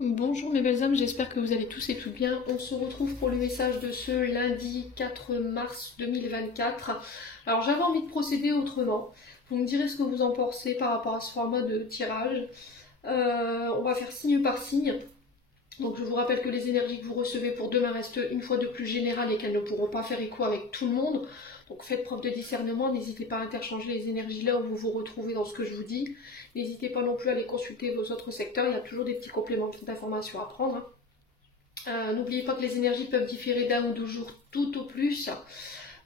Bonjour mes belles âmes, j'espère que vous allez tous et toutes bien. On se retrouve pour le message de ce lundi 4 mars 2024. Alors j'avais envie de procéder autrement. Vous me direz ce que vous en pensez par rapport à ce format de tirage. On va faire signe par signe. Donc je vous rappelle que les énergies que vous recevez pour demain restent une fois de plus générales et qu'elles ne pourront pas faire écho avec tout le monde. Donc faites preuve de discernement, n'hésitez pas à interchanger les énergies là où vous vous retrouvez dans ce que je vous dis. N'hésitez pas non plus à aller consulter vos autres secteurs, il y a toujours des petits compléments d'informations à prendre. N'oubliez pas que les énergies peuvent différer d'un ou deux jours tout au plus.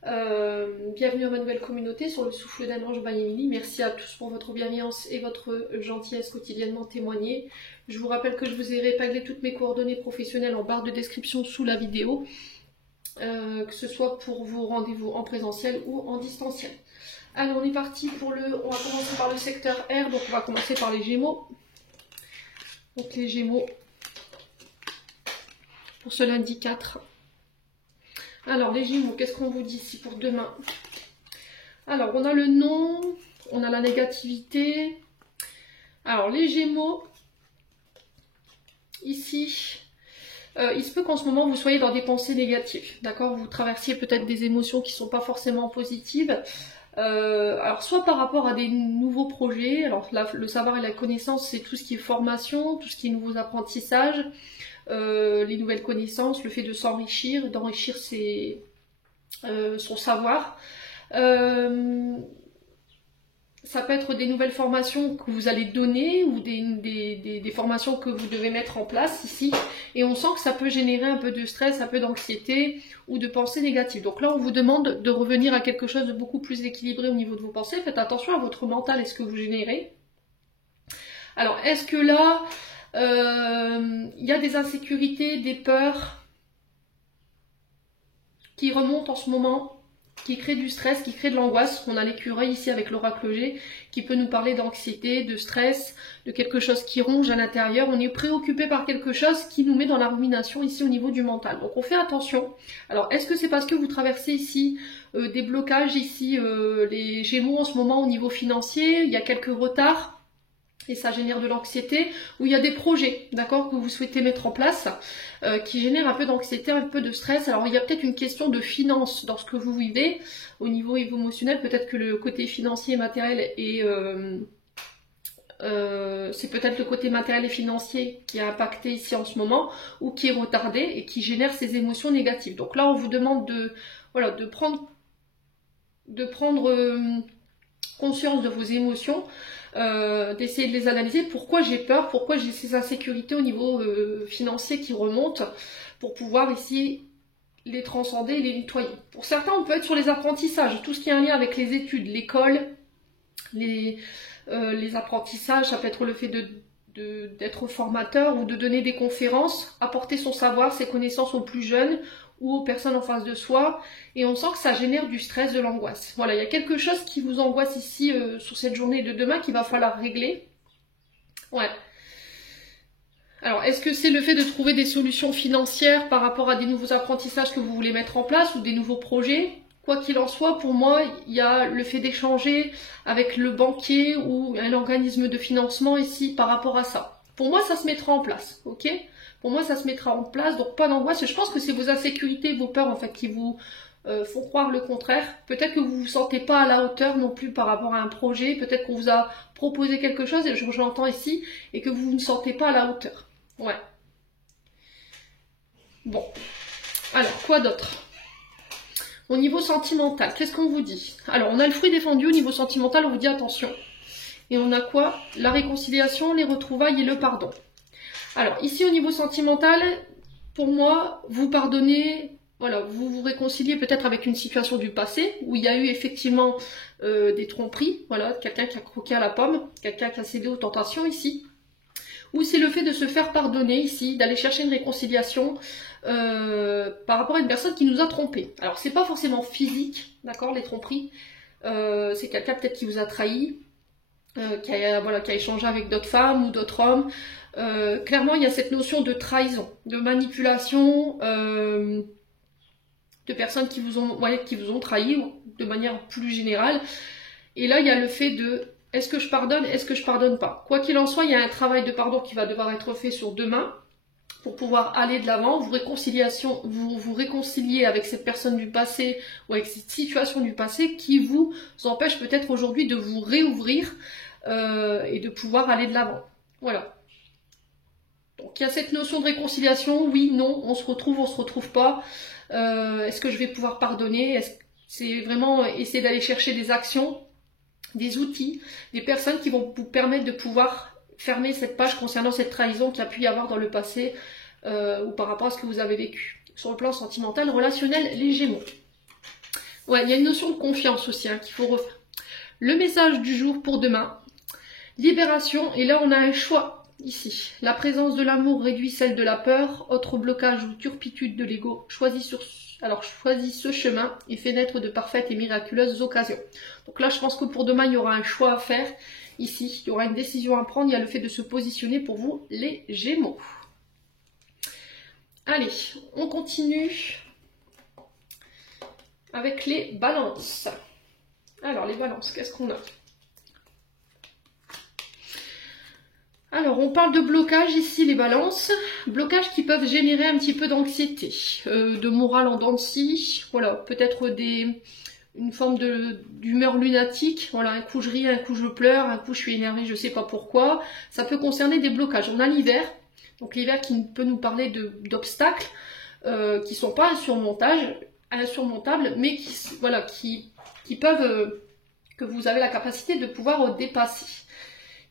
Bienvenue à ma nouvelle communauté sur le souffle d'un ange by Emily. Merci à tous pour votre bienveillance et votre gentillesse quotidiennement témoignée. Je vous rappelle que je vous ai réépaglé toutes mes coordonnées professionnelles en barre de description sous la vidéo, que ce soit pour vos rendez-vous en présentiel ou en distanciel. Allez, on est parti pour on va commencer par le secteur R, donc on va commencer par les Gémeaux. Donc les Gémeaux, pour ce lundi 4. Alors les Gémeaux, qu'est-ce qu'on vous dit ici pour demain? Alors on a le nom, on a la négativité. Alors les Gémeaux, ici, il se peut qu'en ce moment vous soyez dans des pensées négatives, d'accord? Vous traversiez peut-être des émotions qui ne sont pas forcément positives. Alors soit par rapport à des nouveaux projets, alors là, le savoir et la connaissance c'est tout ce qui est formation, tout ce qui est nouveaux apprentissages, les nouvelles connaissances, le fait de s'enrichir, d'enrichir son savoir. Ça peut être des nouvelles formations que vous allez donner ou des formations que vous devez mettre en place ici. Et on sent que ça peut générer un peu de stress, un peu d'anxiété ou de pensées négatives. Donc là, on vous demande de revenir à quelque chose de beaucoup plus équilibré au niveau de vos pensées. Faites attention à votre mental et ce que vous générez. Alors, est-ce que là, il y a des insécurités, des peurs qui remontent en ce moment, qui crée du stress, qui crée de l'angoisse? On a l'écureuil ici avec l'oracle G, qui peut nous parler d'anxiété, de stress, de quelque chose qui ronge à l'intérieur. On est préoccupé par quelque chose qui nous met dans la rumination ici au niveau du mental. Donc on fait attention. Alors est-ce que c'est parce que vous traversez ici des blocages ici, les Gémeaux en ce moment au niveau financier, il y a quelques retards et ça génère de l'anxiété, ou il y a des projets, d'accord, que vous souhaitez mettre en place, qui génèrent un peu d'anxiété, un peu de stress. Alors il y a peut-être une question de finance dans ce que vous vivez, au niveau émotionnel, peut-être que le côté financier et matériel est... c'est peut-être le côté matériel et financier qui a impacté ici en ce moment, ou qui est retardé et qui génère ces émotions négatives. Donc là on vous demande de prendre conscience de vos émotions, d'essayer de les analyser. Pourquoi j'ai peur, pourquoi j'ai ces insécurités au niveau financier qui remontent, pour pouvoir ici les transcender et les nettoyer. Pour certains, on peut être sur les apprentissages, tout ce qui est en lien avec les études, l'école, les apprentissages, ça peut être le fait d'être formateur ou de donner des conférences, apporter son savoir, ses connaissances aux plus jeunes ou aux personnes en face de soi, et on sent que ça génère du stress, de l'angoisse. Voilà, il y a quelque chose qui vous angoisse ici sur cette journée de demain qu'il va falloir régler. Ouais. Alors, est-ce que c'est le fait de trouver des solutions financières par rapport à des nouveaux apprentissages que vous voulez mettre en place ou des nouveaux projets? Quoi qu'il en soit, pour moi, il y a le fait d'échanger avec le banquier ou un organisme de financement ici par rapport à ça. Pour moi, ça se mettra en place, ok? Pour moi, ça se mettra en place, donc pas d'angoisse. Je pense que c'est vos insécurités, vos peurs en fait qui vous font croire le contraire. Peut-être que vous ne vous sentez pas à la hauteur non plus par rapport à un projet. Peut-être qu'on vous a proposé quelque chose, et je l'entends ici, et que vous ne sentez pas à la hauteur. Ouais. Bon. Alors, quoi d'autre? Au niveau sentimental, qu'est-ce qu'on vous dit? Alors, on a le fruit défendu au niveau sentimental, on vous dit attention. Et on a quoi? La réconciliation, les retrouvailles et le pardon. Alors, ici, au niveau sentimental, pour moi, vous pardonnez, voilà, vous vous réconciliez peut-être avec une situation du passé, où il y a eu effectivement des tromperies, voilà, quelqu'un qui a croqué à la pomme, quelqu'un qui a cédé aux tentations ici. Ou c'est le fait de se faire pardonner ici, d'aller chercher une réconciliation par rapport à une personne qui nous a trompés. Alors c'est pas forcément physique, d'accord, les tromperies, c'est quelqu'un peut-être qui vous a trahi, qui a échangé avec d'autres femmes ou d'autres hommes. Clairement il y a cette notion de trahison, de manipulation, de personnes qui vous ont trahi de manière plus générale. Et là il y a le fait de Est-ce que je pardonne? Est-ce que je pardonne pas? Quoi qu'il en soit, il y a un travail de pardon qui va devoir être fait sur demain pour pouvoir aller de l'avant, vous réconcilier avec cette personne du passé ou avec cette situation du passé qui vous empêche peut-être aujourd'hui de vous réouvrir et de pouvoir aller de l'avant. Voilà. Donc il y a cette notion de réconciliation, oui, non, on se retrouve pas. Est-ce que je vais pouvoir pardonner? C'est vraiment essayer d'aller chercher des actions, des outils, des personnes qui vont vous permettre de pouvoir fermer cette page concernant cette trahison qu'il y a pu y avoir dans le passé ou par rapport à ce que vous avez vécu. Sur le plan sentimental, relationnel, les Gémeaux. Ouais, il y a une notion de confiance aussi qu'il faut refaire. Le message du jour pour demain, libération, et là on a un choix ici. La présence de l'amour réduit celle de la peur, autre blocage ou turpitude de l'ego, choisis ce chemin et fais naître de parfaites et miraculeuses occasions. Donc là je pense que pour demain il y aura un choix à faire. Ici, il y aura une décision à prendre, il y a le fait de se positionner pour vous, les Gémeaux. Allez, on continue avec les balances. Alors, les balances, qu'est-ce qu'on a? Alors, on parle de blocage ici, les balances. Blocages qui peuvent générer un petit peu d'anxiété, de morale en dents de scie. Voilà, peut-être une forme d'humeur lunatique. Voilà, un coup je ris, un coup je pleure, un coup je suis énervée, je sais pas pourquoi. Ça peut concerner des blocages. On a l'hiver. Donc l'hiver qui peut nous parler d'obstacles qui sont pas insurmontables, mais qui peuvent, que vous avez la capacité de pouvoir dépasser.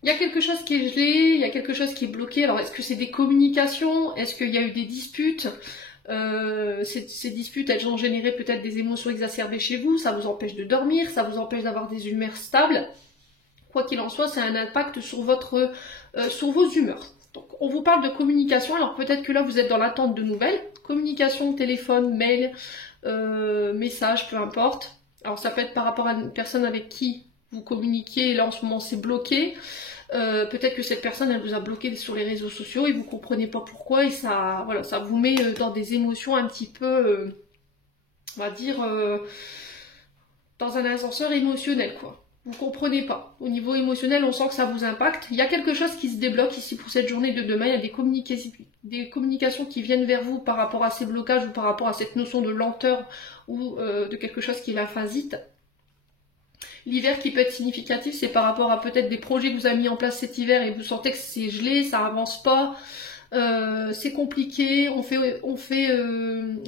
Il y a quelque chose qui est gelé, il y a quelque chose qui est bloqué. Alors est-ce que c'est des communications? Est-ce qu'il y a eu des disputes? Ces disputes, elles ont généré peut-être des émotions exacerbées chez vous, ça vous empêche de dormir, ça vous empêche d'avoir des humeurs stables. Quoi qu'il en soit, c'est un impact sur vos humeurs. Donc, on vous parle de communication, alors peut-être que là vous êtes dans l'attente de nouvelles. Communication, téléphone, mail, message, peu importe. Alors ça peut être par rapport à une personne avec qui vous communiquez, et là en ce moment c'est bloqué. Peut-être que cette personne elle vous a bloqué sur les réseaux sociaux et vous comprenez pas pourquoi et ça, voilà, ça vous met dans des émotions un petit peu, on va dire, dans un ascenseur émotionnel quoi. Vous comprenez pas. Au niveau émotionnel, on sent que ça vous impacte. Il y a quelque chose qui se débloque ici pour cette journée de demain. Il y a des communications qui viennent vers vous par rapport à ces blocages ou par rapport à cette notion de lenteur ou de quelque chose qui est lymphasite. L'hiver qui peut être significatif, c'est par rapport à peut-être des projets que vous avez mis en place cet hiver et vous sentez que c'est gelé, ça avance pas, c'est compliqué, on fait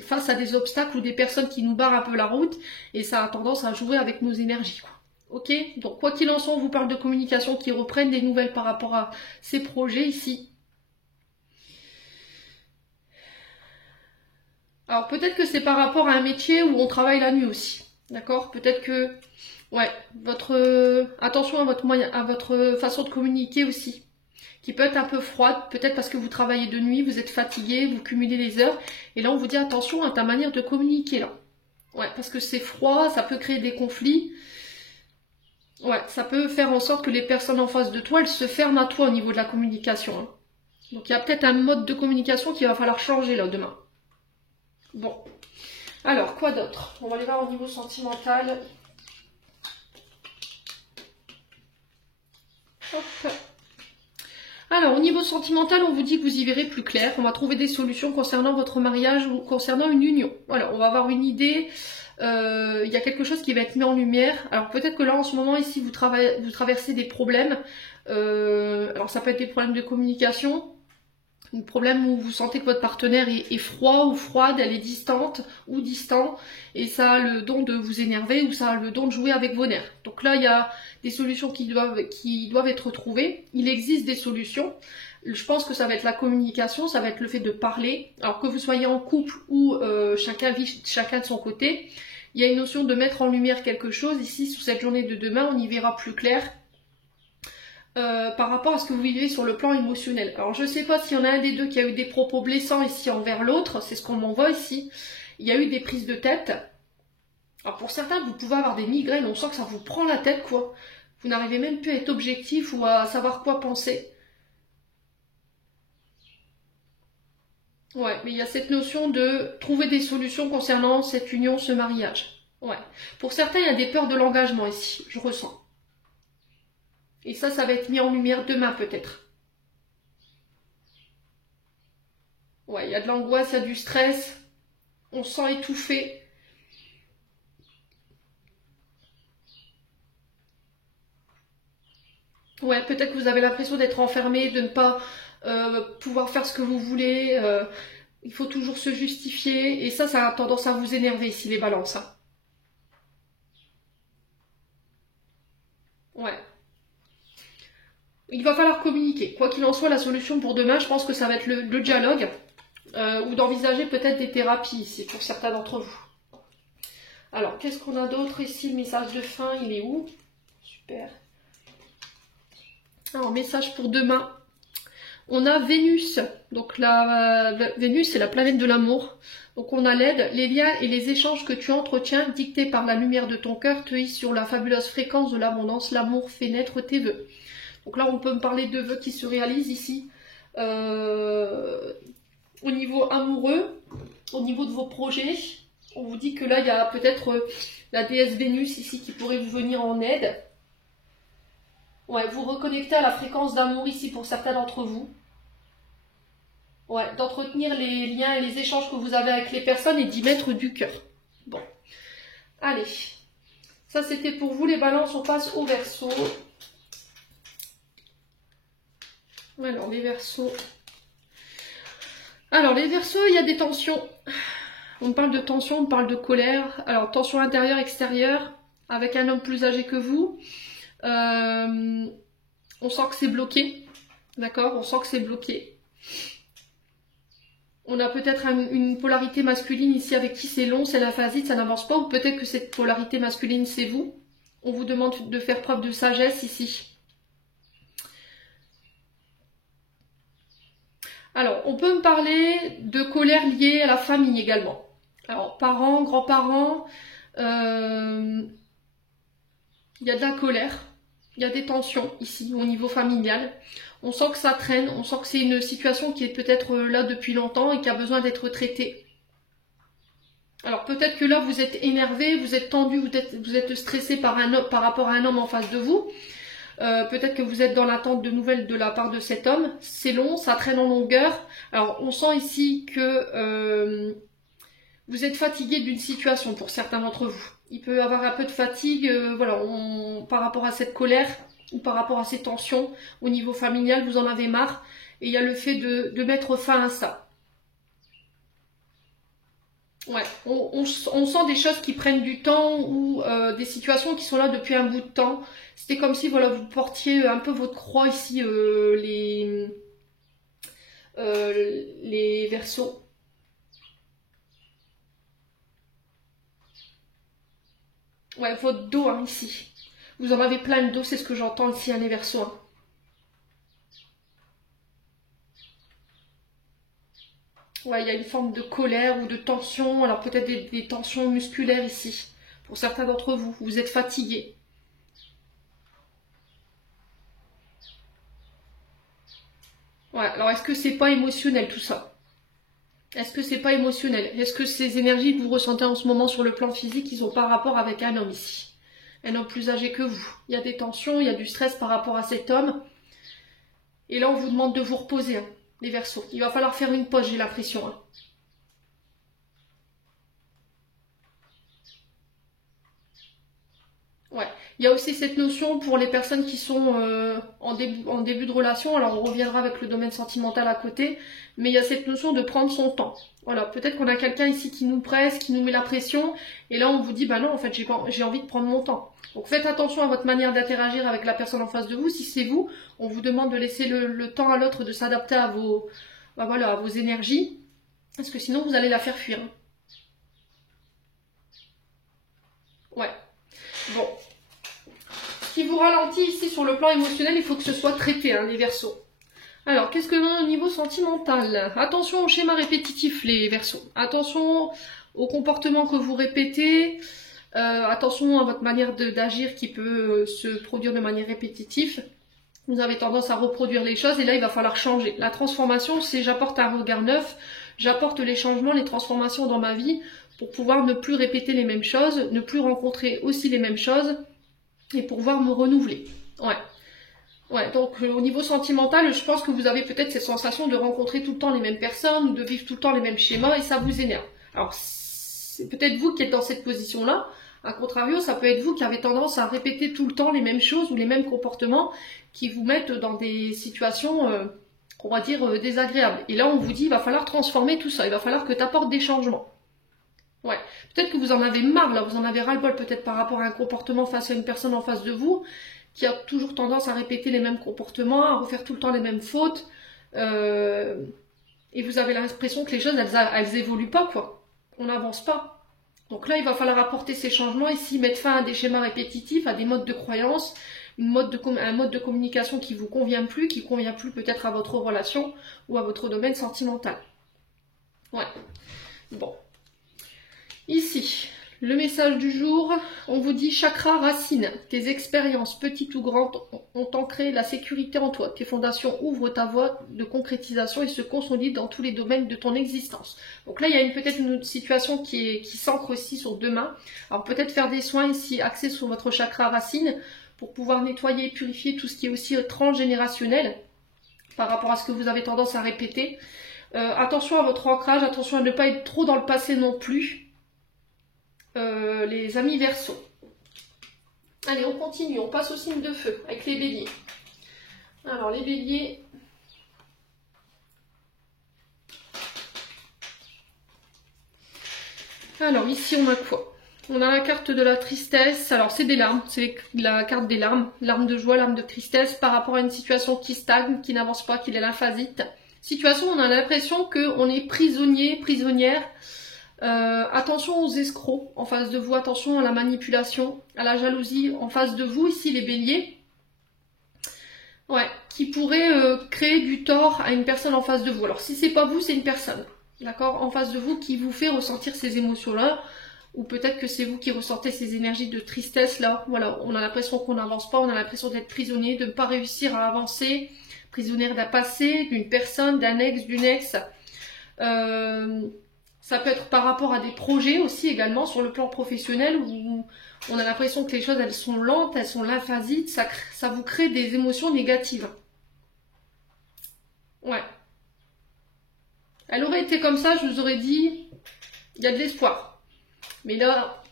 face à des obstacles ou des personnes qui nous barrent un peu la route et ça a tendance à jouer avec nos énergies quoi. Ok, donc quoi qu'il en soit, on vous parle de communication qui reprennent des nouvelles par rapport à ces projets ici. Alors peut-être que c'est par rapport à un métier où on travaille la nuit aussi. D'accord? Peut-être que, ouais, attention à votre façon de communiquer aussi. Qui peut être un peu froide, peut-être parce que vous travaillez de nuit, vous êtes fatigué, vous cumulez les heures. Et là on vous dit attention à ta manière de communiquer là. Ouais, parce que c'est froid, ça peut créer des conflits. Ouais, ça peut faire en sorte que les personnes en face de toi, elles se ferment à toi au niveau de la communication. Hein. Donc il y a peut-être un mode de communication qu'il va falloir changer là demain. Bon. Alors, quoi d'autre? On va aller voir au niveau sentimental. Hop. Alors, au niveau sentimental, on vous dit que vous y verrez plus clair. On va trouver des solutions concernant votre mariage ou concernant une union. Voilà, on va avoir une idée. Il y a quelque chose qui va être mis en lumière. Alors peut-être que là en ce moment ici vous traversez des problèmes. Alors ça peut être des problèmes de communication, un problème où vous sentez que votre partenaire est froid ou froide, elle est distante ou distant, et ça a le don de vous énerver ou ça a le don de jouer avec vos nerfs. Donc là il y a des solutions qui doivent être trouvées. Il existe des solutions. Je pense que ça va être la communication, ça va être le fait de parler. Alors que vous soyez en couple ou chacun vit chacun de son côté, il y a une notion de mettre en lumière quelque chose. Ici, sur cette journée de demain, on y verra plus clair par rapport à ce que vous vivez sur le plan émotionnel. Alors je ne sais pas s'il y en a un des deux qui a eu des propos blessants ici envers l'autre, c'est ce qu'on m'envoie ici. Il y a eu des prises de tête. Alors pour certains, vous pouvez avoir des migraines, on sent que ça vous prend la tête quoi. Vous n'arrivez même plus à être objectif ou à savoir quoi penser. Ouais, mais il y a cette notion de trouver des solutions concernant cette union, ce mariage. Ouais. Pour certains, il y a des peurs de l'engagement ici, je ressens. Et ça va être mis en lumière demain peut-être. Ouais, il y a de l'angoisse, il y a du stress. On se sent étouffé. Ouais, peut-être que vous avez l'impression d'être enfermé, de ne pas pouvoir faire ce que vous voulez. Il faut toujours se justifier. Et ça a tendance à vous énerver ici, les balances. Hein. Ouais. Il va falloir communiquer. Quoi qu'il en soit, la solution pour demain, je pense que ça va être le dialogue. Ou d'envisager peut-être des thérapies ici, pour certains d'entre vous. Alors, qu'est-ce qu'on a d'autre ici? Le message de fin, il est où? Super. Alors, message pour demain. On a Vénus. Donc, Vénus, c'est la planète de l'amour. Donc, on a l'aide. Les liens et les échanges que tu entretiens, dictés par la lumière de ton cœur, te hissent sur la fabuleuse fréquence de l'abondance. L'amour fait naître tes vœux. Donc là, on peut me parler de vœux qui se réalisent ici. Au niveau amoureux, au niveau de vos projets, on vous dit que là, il y a peut-être la déesse Vénus ici qui pourrait vous venir en aide. Ouais, vous reconnectez à la fréquence d'amour ici pour certains d'entre vous. Ouais, d'entretenir les liens et les échanges que vous avez avec les personnes et d'y mettre du cœur. Bon, allez. Ça, c'était pour vous les balances, on passe au Verseau. Alors, les Verseaux. Alors, les Verseaux, il y a des tensions. On parle de tension, on parle de colère. Alors, tension intérieure, extérieure, avec un homme plus âgé que vous. On sent que c'est bloqué. D'accord? On sent que c'est bloqué. On a peut-être une polarité masculine ici avec qui c'est long, c'est la phasite, ça n'avance pas. Ou peut-être que cette polarité masculine, c'est vous. On vous demande de faire preuve de sagesse ici. Alors, on peut me parler de colère liée à la famille également. Alors, parents, grands-parents, il y a de la colère, il y a des tensions ici au niveau familial. On sent que ça traîne, on sent que c'est une situation qui est peut-être là depuis longtemps et qui a besoin d'être traitée. Alors, peut-être que là, vous êtes énervé, vous êtes tendu, vous êtes stressé par rapport à un homme en face de vous. Peut-être que vous êtes dans l'attente de nouvelles de la part de cet homme. C'est long, ça traîne en longueur. Alors, on sent ici que vous êtes fatigué d'une situation pour certains d'entre vous. Il peut y avoir un peu de fatigue voilà, par rapport à cette colère ou par rapport à ces tensions au niveau familial, vous en avez marre. Et il y a le fait de mettre fin à ça. Ouais, on sent des choses qui prennent du temps ou des situations qui sont là depuis un bout de temps. C'était comme si voilà, vous portiez un peu votre croix ici, les Verseaux. Ouais, votre dos hein, ici. Vous en avez plein le dos, c'est ce que j'entends ici, hein, les Verseaux. Hein. Ouais, il y a une forme de colère ou de tension. Alors peut-être des tensions musculaires ici. Pour certains d'entre vous, vous êtes fatigués. Ouais, alors est-ce que c'est pas émotionnel tout ça? Est-ce que c'est pas émotionnel? Est-ce que ces énergies que vous ressentez en ce moment sur le plan physique, ils ont pas rapport avec un homme ici? Un homme plus âgé que vous. Il y a des tensions, il y a du stress par rapport à cet homme. Et là, on vous demande de vous reposer, hein, les Verseaux. Il va falloir faire une pause, j'ai l'impression. Hein. Ouais. Il y a aussi cette notion pour les personnes qui sont en début de relation, alors on reviendra avec le domaine sentimental à côté, mais il y a cette notion de prendre son temps. Voilà, peut-être qu'on a quelqu'un ici qui nous presse, qui nous met la pression, et là on vous dit, bah non, en fait j'ai envie de prendre mon temps. Donc faites attention à votre manière d'interagir avec la personne en face de vous. Si c'est vous, on vous demande de laisser le temps à l'autre de s'adapter à bah voilà, à vos énergies, parce que sinon vous allez la faire fuir. Ouais. Bon. Ce qui vous ralentit ici sur le plan émotionnel, il faut que ce soit traité, hein, les Verseaux. Alors, qu'est-ce que l'on a au niveau sentimental? Attention au schéma répétitif, les Verseaux. Attention au comportement que vous répétez. Attention à votre manière d'agir qui peut se produire de manière répétitive. Vous avez tendance à reproduire les choses et là, il va falloir changer. La transformation, c'est j'apporte un regard neuf, j'apporte les changements, les transformations dans ma vie pour pouvoir ne plus répéter les mêmes choses, ne plus rencontrer aussi les mêmes choses et pour pouvoir me renouveler. Ouais. Ouais, donc au niveau sentimental, je pense que vous avez peut-être cette sensation de rencontrer tout le temps les mêmes personnes, de vivre tout le temps les mêmes schémas et ça vous énerve. Alors c'est peut-être vous qui êtes dans cette position-là. A contrario, ça peut être vous qui avez tendance à répéter tout le temps les mêmes choses ou les mêmes comportements qui vous mettent dans des situations, on va dire, désagréables. Et là, on vous dit, il va falloir transformer tout ça, il va falloir que tu apportes des changements. Ouais, peut-être que vous en avez marre, là, vous en avez ras-le-bol peut-être par rapport à un comportement face à une personne en face de vous, qui a toujours tendance à répéter les mêmes comportements, à refaire tout le temps les mêmes fautes, et vous avez l'impression que les choses, elles évoluent pas, quoi. On n'avance pas. Donc là, il va falloir apporter ces changements ici, mettre fin à des schémas répétitifs, à des modes de croyance, un mode de communication qui vous convient plus, qui convient plus peut-être à votre relation ou à votre domaine sentimental. Ouais. Bon. Ici, le message du jour, on vous dit chakra racine. Tes expériences, petites ou grandes, ont ancré la sécurité en toi. Tes fondations ouvrent ta voie de concrétisation et se consolident dans tous les domaines de ton existence. Donc là, il y a peut-être une situation qui s'ancre aussi sur demain. Alors peut-être faire des soins ici axés sur votre chakra racine pour pouvoir nettoyer et purifier tout ce qui est aussi transgénérationnel par rapport à ce que vous avez tendance à répéter. Attention à votre ancrage, attention à ne pas être trop dans le passé non plus. Les amis Verseaux. Allez, on continue, on passe au signe de feu avec les béliers. Alors, les béliers. Alors, ici, on a quoi? On a la carte de la tristesse. Alors, c'est des larmes, c'est la carte des larmes. Larmes de joie, larmes de tristesse par rapport à une situation qui stagne, qui n'avance pas, qui est lymphasite. Situation où on a l'impression qu'on est prisonnier, prisonnière. Attention aux escrocs en face de vous, attention à la manipulation, à la jalousie en face de vous, ici les béliers. Ouais, qui pourrait créer du tort à une personne en face de vous. Alors si c'est pas vous, c'est une personne, d'accord, en face de vous qui vous fait ressentir ces émotions-là, ou peut-être que c'est vous qui ressentez ces énergies de tristesse là. Voilà, on a l'impression qu'on n'avance pas, on a l'impression d'être prisonnier, de ne pas réussir à avancer, prisonnière d'un passé, d'une personne, d'un ex, d'une ex. Ça peut être par rapport à des projets aussi également sur le plan professionnel où on a l'impression que les choses elles sont lentes, elles sont lymphasites, ça vous crée des émotions négatives. Ouais. Elle aurait été comme ça, je vous aurais dit, il y a de l'espoir. Mais là,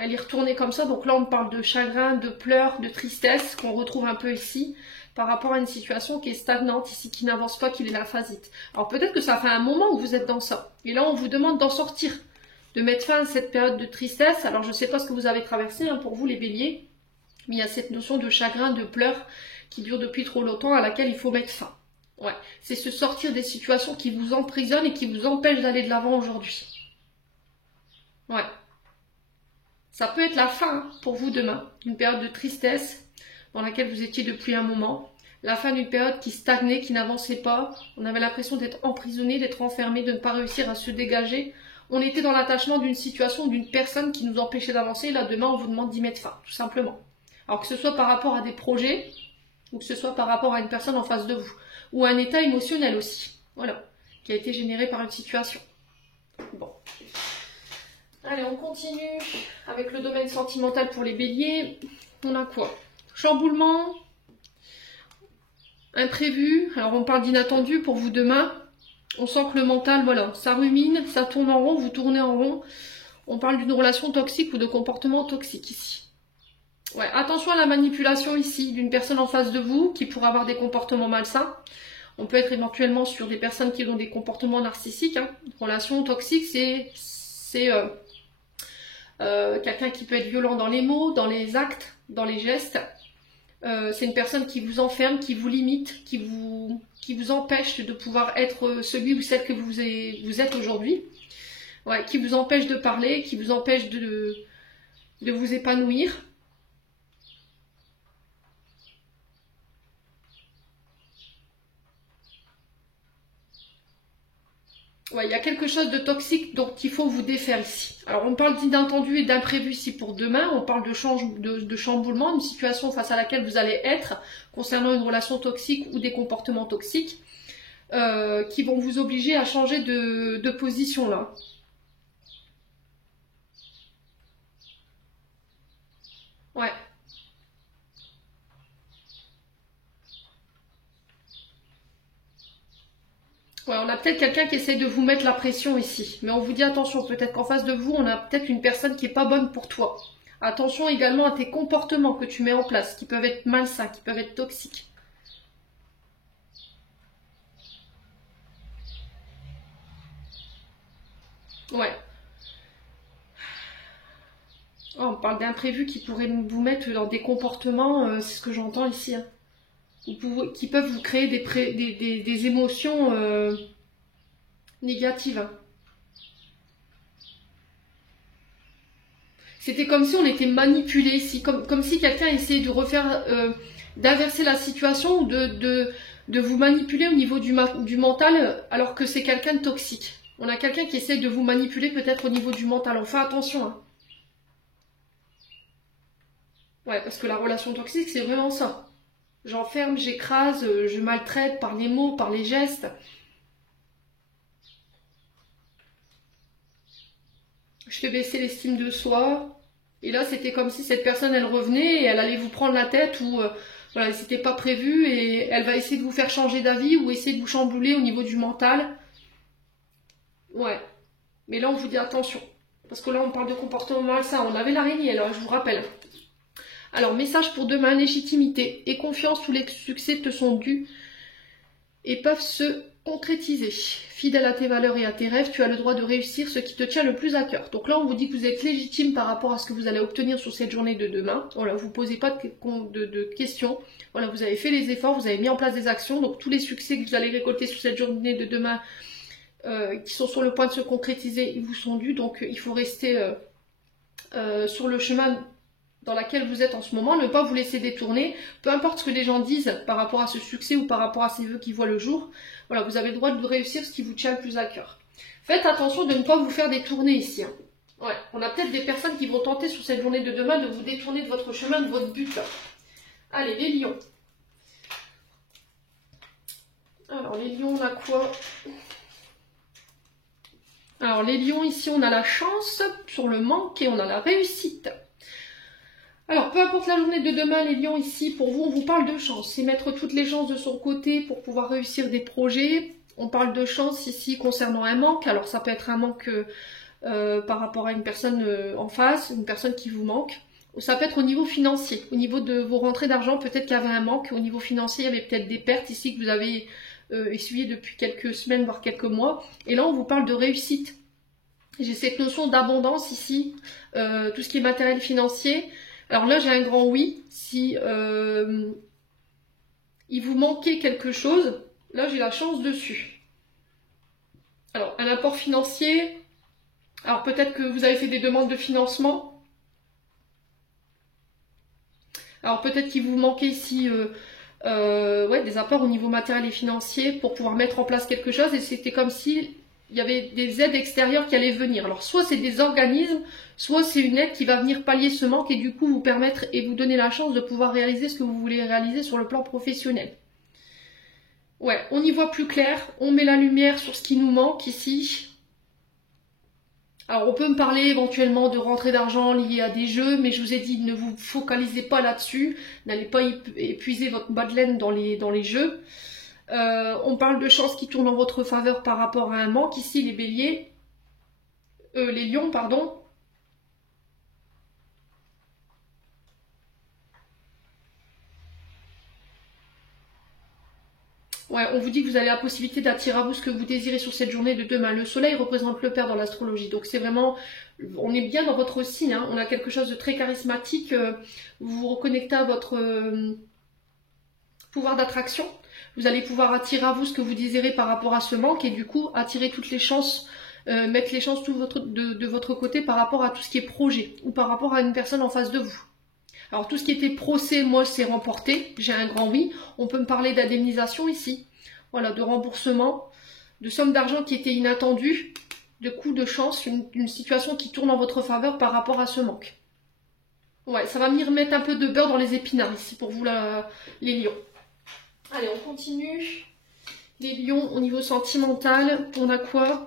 elle est retournée comme ça, donc là on parle de chagrin, de pleurs, de tristesse qu'on retrouve un peu ici par rapport à une situation qui est stagnante ici, qui n'avance pas, qui est lymphasite. Alors peut-être que ça fait un moment où vous êtes dans ça. Et là on vous demande d'en sortir, de mettre fin à cette période de tristesse. Alors je ne sais pas ce que vous avez traversé hein, pour vous les béliers, mais il y a cette notion de chagrin, de pleurs qui dure depuis trop longtemps à laquelle il faut mettre fin. Ouais, c'est se sortir des situations qui vous emprisonnent et qui vous empêchent d'aller de l'avant aujourd'hui. Ouais. Ça peut être la fin pour vous demain, une période de tristesse dans laquelle vous étiez depuis un moment, la fin d'une période qui stagnait, qui n'avançait pas, on avait l'impression d'être emprisonné, d'être enfermé, de ne pas réussir à se dégager. On était dans l'attachement d'une situation, d'une personne qui nous empêchait d'avancer, là demain on vous demande d'y mettre fin, tout simplement. Alors que ce soit par rapport à des projets, ou que ce soit par rapport à une personne en face de vous, ou à un état émotionnel aussi, voilà, qui a été généré par une situation. Bon. Allez, on continue avec le domaine sentimental pour les béliers. On a quoi? Chamboulement, imprévu. Alors on parle d'inattendu pour vous demain. On sent que le mental, voilà, ça rumine, ça tourne en rond, vous tournez en rond. On parle d'une relation toxique ou de comportement toxique ici. Ouais, attention à la manipulation ici d'une personne en face de vous qui pourrait avoir des comportements malsains. On peut être éventuellement sur des personnes qui ont des comportements narcissiques. Hein. Relation toxique, c'est quelqu'un qui peut être violent dans les mots, dans les actes, dans les gestes. C'est une personne qui vous enferme, qui vous limite, qui vous empêche de pouvoir être celui ou celle que vous êtes aujourd'hui. Ouais, qui vous empêche de parler, qui vous empêche de vous épanouir. Ouais, il y a quelque chose de toxique dont il faut vous défaire ici. Alors on parle d'inattendu et d'imprévu ici pour demain, on parle de chamboulement, une situation face à laquelle vous allez être concernant une relation toxique ou des comportements toxiques qui vont vous obliger à changer de position là. Ouais. Ouais, on a peut-être quelqu'un qui essaie de vous mettre la pression ici. Mais on vous dit attention, peut-être qu'en face de vous, on a peut-être une personne qui n'est pas bonne pour toi. Attention également à tes comportements que tu mets en place, qui peuvent être malsains, qui peuvent être toxiques. Ouais. Oh, on parle d'imprévus qui pourraient vous mettre dans des comportements, c'est ce que j'entends ici, hein, qui peuvent vous créer des émotions négatives. Hein. C'était comme si on était manipulé ici, comme si quelqu'un essayait de refaire, d'inverser la situation, ou de vous manipuler au niveau du mental, alors que c'est quelqu'un de toxique. On a quelqu'un qui essaie de vous manipuler peut-être au niveau du mental. On fait attention. Hein. Ouais, parce que la relation toxique, c'est vraiment ça. J'enferme, j'écrase, je maltraite par les mots, par les gestes. Je fais baisser l'estime de soi. Et là, c'était comme si cette personne, elle revenait et elle allait vous prendre la tête ou voilà, c'était pas prévu et elle va essayer de vous faire changer d'avis ou essayer de vous chambouler au niveau du mental. Ouais. Mais là, on vous dit attention. Parce que là, on parle de comportement malsain. On avait l'araignée, alors je vous rappelle. Alors, message pour demain, légitimité et confiance, tous les succès te sont dus et peuvent se concrétiser. Fidèle à tes valeurs et à tes rêves, tu as le droit de réussir ce qui te tient le plus à cœur. Donc là, on vous dit que vous êtes légitime par rapport à ce que vous allez obtenir sur cette journée de demain. Voilà, vous ne posez pas de questions. Voilà, vous avez fait les efforts, vous avez mis en place des actions. Donc tous les succès que vous allez récolter sur cette journée de demain, qui sont sur le point de se concrétiser, ils vous sont dus. Donc il faut rester sur le chemin dans laquelle vous êtes en ce moment, ne pas vous laisser détourner, peu importe ce que les gens disent par rapport à ce succès ou par rapport à ces vœux qui voient le jour, voilà, vous avez le droit de réussir ce qui vous tient le plus à cœur. Faites attention de ne pas vous faire détourner ici. Hein. Ouais, on a peut-être des personnes qui vont tenter sur cette journée de demain de vous détourner de votre chemin, de votre but. Là. Allez, les lions. Alors, les lions, on a quoi? Alors, les lions, ici, on a la chance sur le manque et on a la réussite. Alors, peu importe la journée de demain, les lions, ici, pour vous, on vous parle de chance. C'est mettre toutes les chances de son côté pour pouvoir réussir des projets. On parle de chance ici concernant un manque. Alors, ça peut être un manque par rapport à une personne en face, une personne qui vous manque. Ça peut être au niveau financier. Au niveau de vos rentrées d'argent, peut-être qu'il y avait un manque. Au niveau financier, il y avait peut-être des pertes ici que vous avez essuyées depuis quelques semaines, voire quelques mois. Et là, on vous parle de réussite. J'ai cette notion d'abondance ici, tout ce qui est matériel financier. Alors là, j'ai un grand oui. Si il vous manquait quelque chose, là, j'ai la chance dessus. Alors, un apport financier. Alors, peut-être que vous avez fait des demandes de financement. Alors, peut-être qu'il vous manquait ici ouais, des apports au niveau matériel et financier pour pouvoir mettre en place quelque chose. Et c'était comme si il y avait des aides extérieures qui allaient venir. Alors, soit c'est des organismes, soit c'est une aide qui va venir pallier ce manque et du coup vous permettre et vous donner la chance de pouvoir réaliser ce que vous voulez réaliser sur le plan professionnel. Ouais, on y voit plus clair, on met la lumière sur ce qui nous manque ici. Alors on peut me parler éventuellement de rentrée d'argent liée à des jeux, mais je vous ai dit ne vous focalisez pas là-dessus, n'allez pas épuiser votre bas de laine dans les jeux. On parle de chances qui tournent en votre faveur par rapport à un manque. Ici, les béliers, les lions, pardon. Ouais, on vous dit que vous avez la possibilité d'attirer à vous ce que vous désirez sur cette journée de demain. Le soleil représente le père dans l'astrologie. Donc c'est vraiment, on est bien dans votre signe. Hein. On a quelque chose de très charismatique. Vous vous reconnectez à votre pouvoir d'attraction. Vous allez pouvoir attirer à vous ce que vous désirez par rapport à ce manque et du coup attirer toutes les chances, mettre les chances de votre côté par rapport à tout ce qui est projet ou par rapport à une personne en face de vous. Alors tout ce qui était procès, moi c'est remporté, j'ai un grand oui. On peut me parler d'indemnisation ici, voilà, de remboursement, de sommes d'argent qui étaient inattendues, de coups de chance, une situation qui tourne en votre faveur par rapport à ce manque. Ouais, ça va venir mettre un peu de beurre dans les épinards ici pour vous les lions. Allez, on continue. Les lions au niveau sentimental, on a quoi?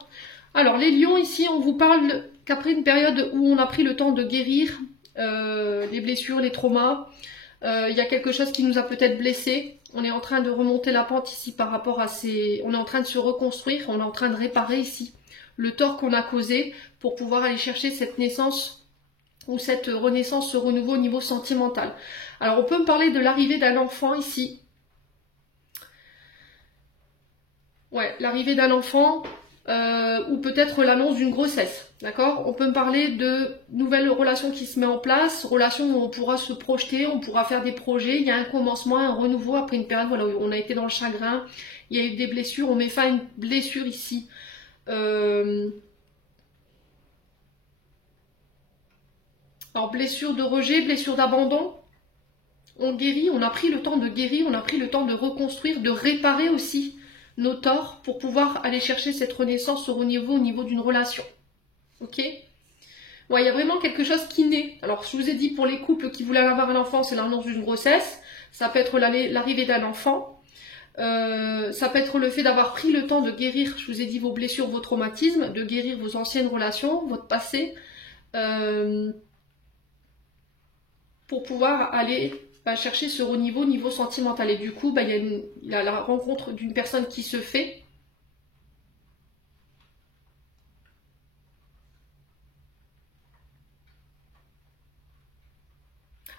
Alors les lions ici, on vous parle qu'après une période où on a pris le temps de guérir les blessures, les traumas, il y a quelque chose qui nous a peut-être blessés. On est en train de remonter la pente ici par rapport à ces... On est en train de se reconstruire, on est en train de réparer ici le tort qu'on a causé pour pouvoir aller chercher cette naissance ou cette renaissance, ce renouveau au niveau sentimental. Alors on peut me parler de l'arrivée d'un enfant ici. Ouais, l'arrivée d'un enfant ou peut-être l'annonce d'une grossesse, d'accord? On peut me parler de nouvelles relations qui se mettent en place, relations où on pourra se projeter, on pourra faire des projets, il y a un commencement, un renouveau après une période voilà, où on a été dans le chagrin, il y a eu des blessures, on met fin à une blessure ici. Alors blessure de rejet, blessure d'abandon, on guérit, on a pris le temps de guérir, on a pris le temps de reconstruire, de réparer aussi nos torts pour pouvoir aller chercher cette renaissance au niveau d'une relation. Ok? Ouais, il y a vraiment quelque chose qui naît. Alors, je vous ai dit, pour les couples qui voulaient avoir un enfant, c'est l'annonce d'une grossesse. Ça peut être l'arrivée d'un enfant. Ça peut être le fait d'avoir pris le temps de guérir, je vous ai dit, vos blessures, vos traumatismes, de guérir vos anciennes relations, votre passé, pour pouvoir aller chercher ce niveau sentimental. Et du coup, il y a la rencontre d'une personne qui se fait.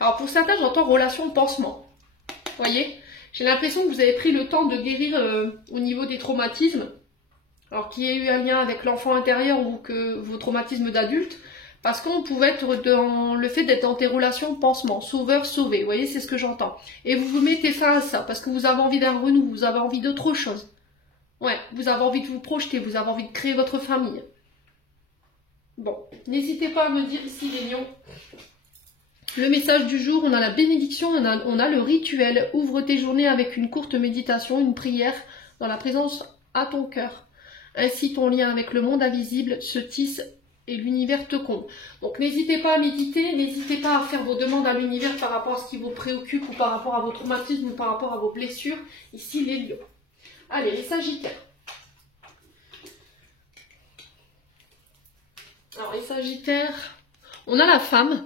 Alors pour certains, j'entends relation de pansement. Vous voyez, j'ai l'impression que vous avez pris le temps de guérir au niveau des traumatismes. Alors qu'il y ait eu un lien avec l'enfant intérieur ou que vos traumatismes d'adulte. Parce qu'on pouvait être dans le fait d'être dans des relations pansement, sauveur-sauvé. Vous voyez, c'est ce que j'entends. Et vous vous mettez fin à ça parce que vous avez envie d'un renouveau, vous avez envie d'autre chose. Ouais, vous avez envie de vous projeter, vous avez envie de créer votre famille. Bon, n'hésitez pas à me dire ici les lions. Le message du jour, on a la bénédiction, on a le rituel. Ouvre tes journées avec une courte méditation, une prière dans la présence à ton cœur. Ainsi, ton lien avec le monde invisible se tisse et l'univers te comble. Donc n'hésitez pas à méditer, n'hésitez pas à faire vos demandes à l'univers par rapport à ce qui vous préoccupe ou par rapport à vos traumatismes ou par rapport à vos blessures. Ici, les lions. Allez, les sagittaires. Alors, les sagittaires, on a la femme,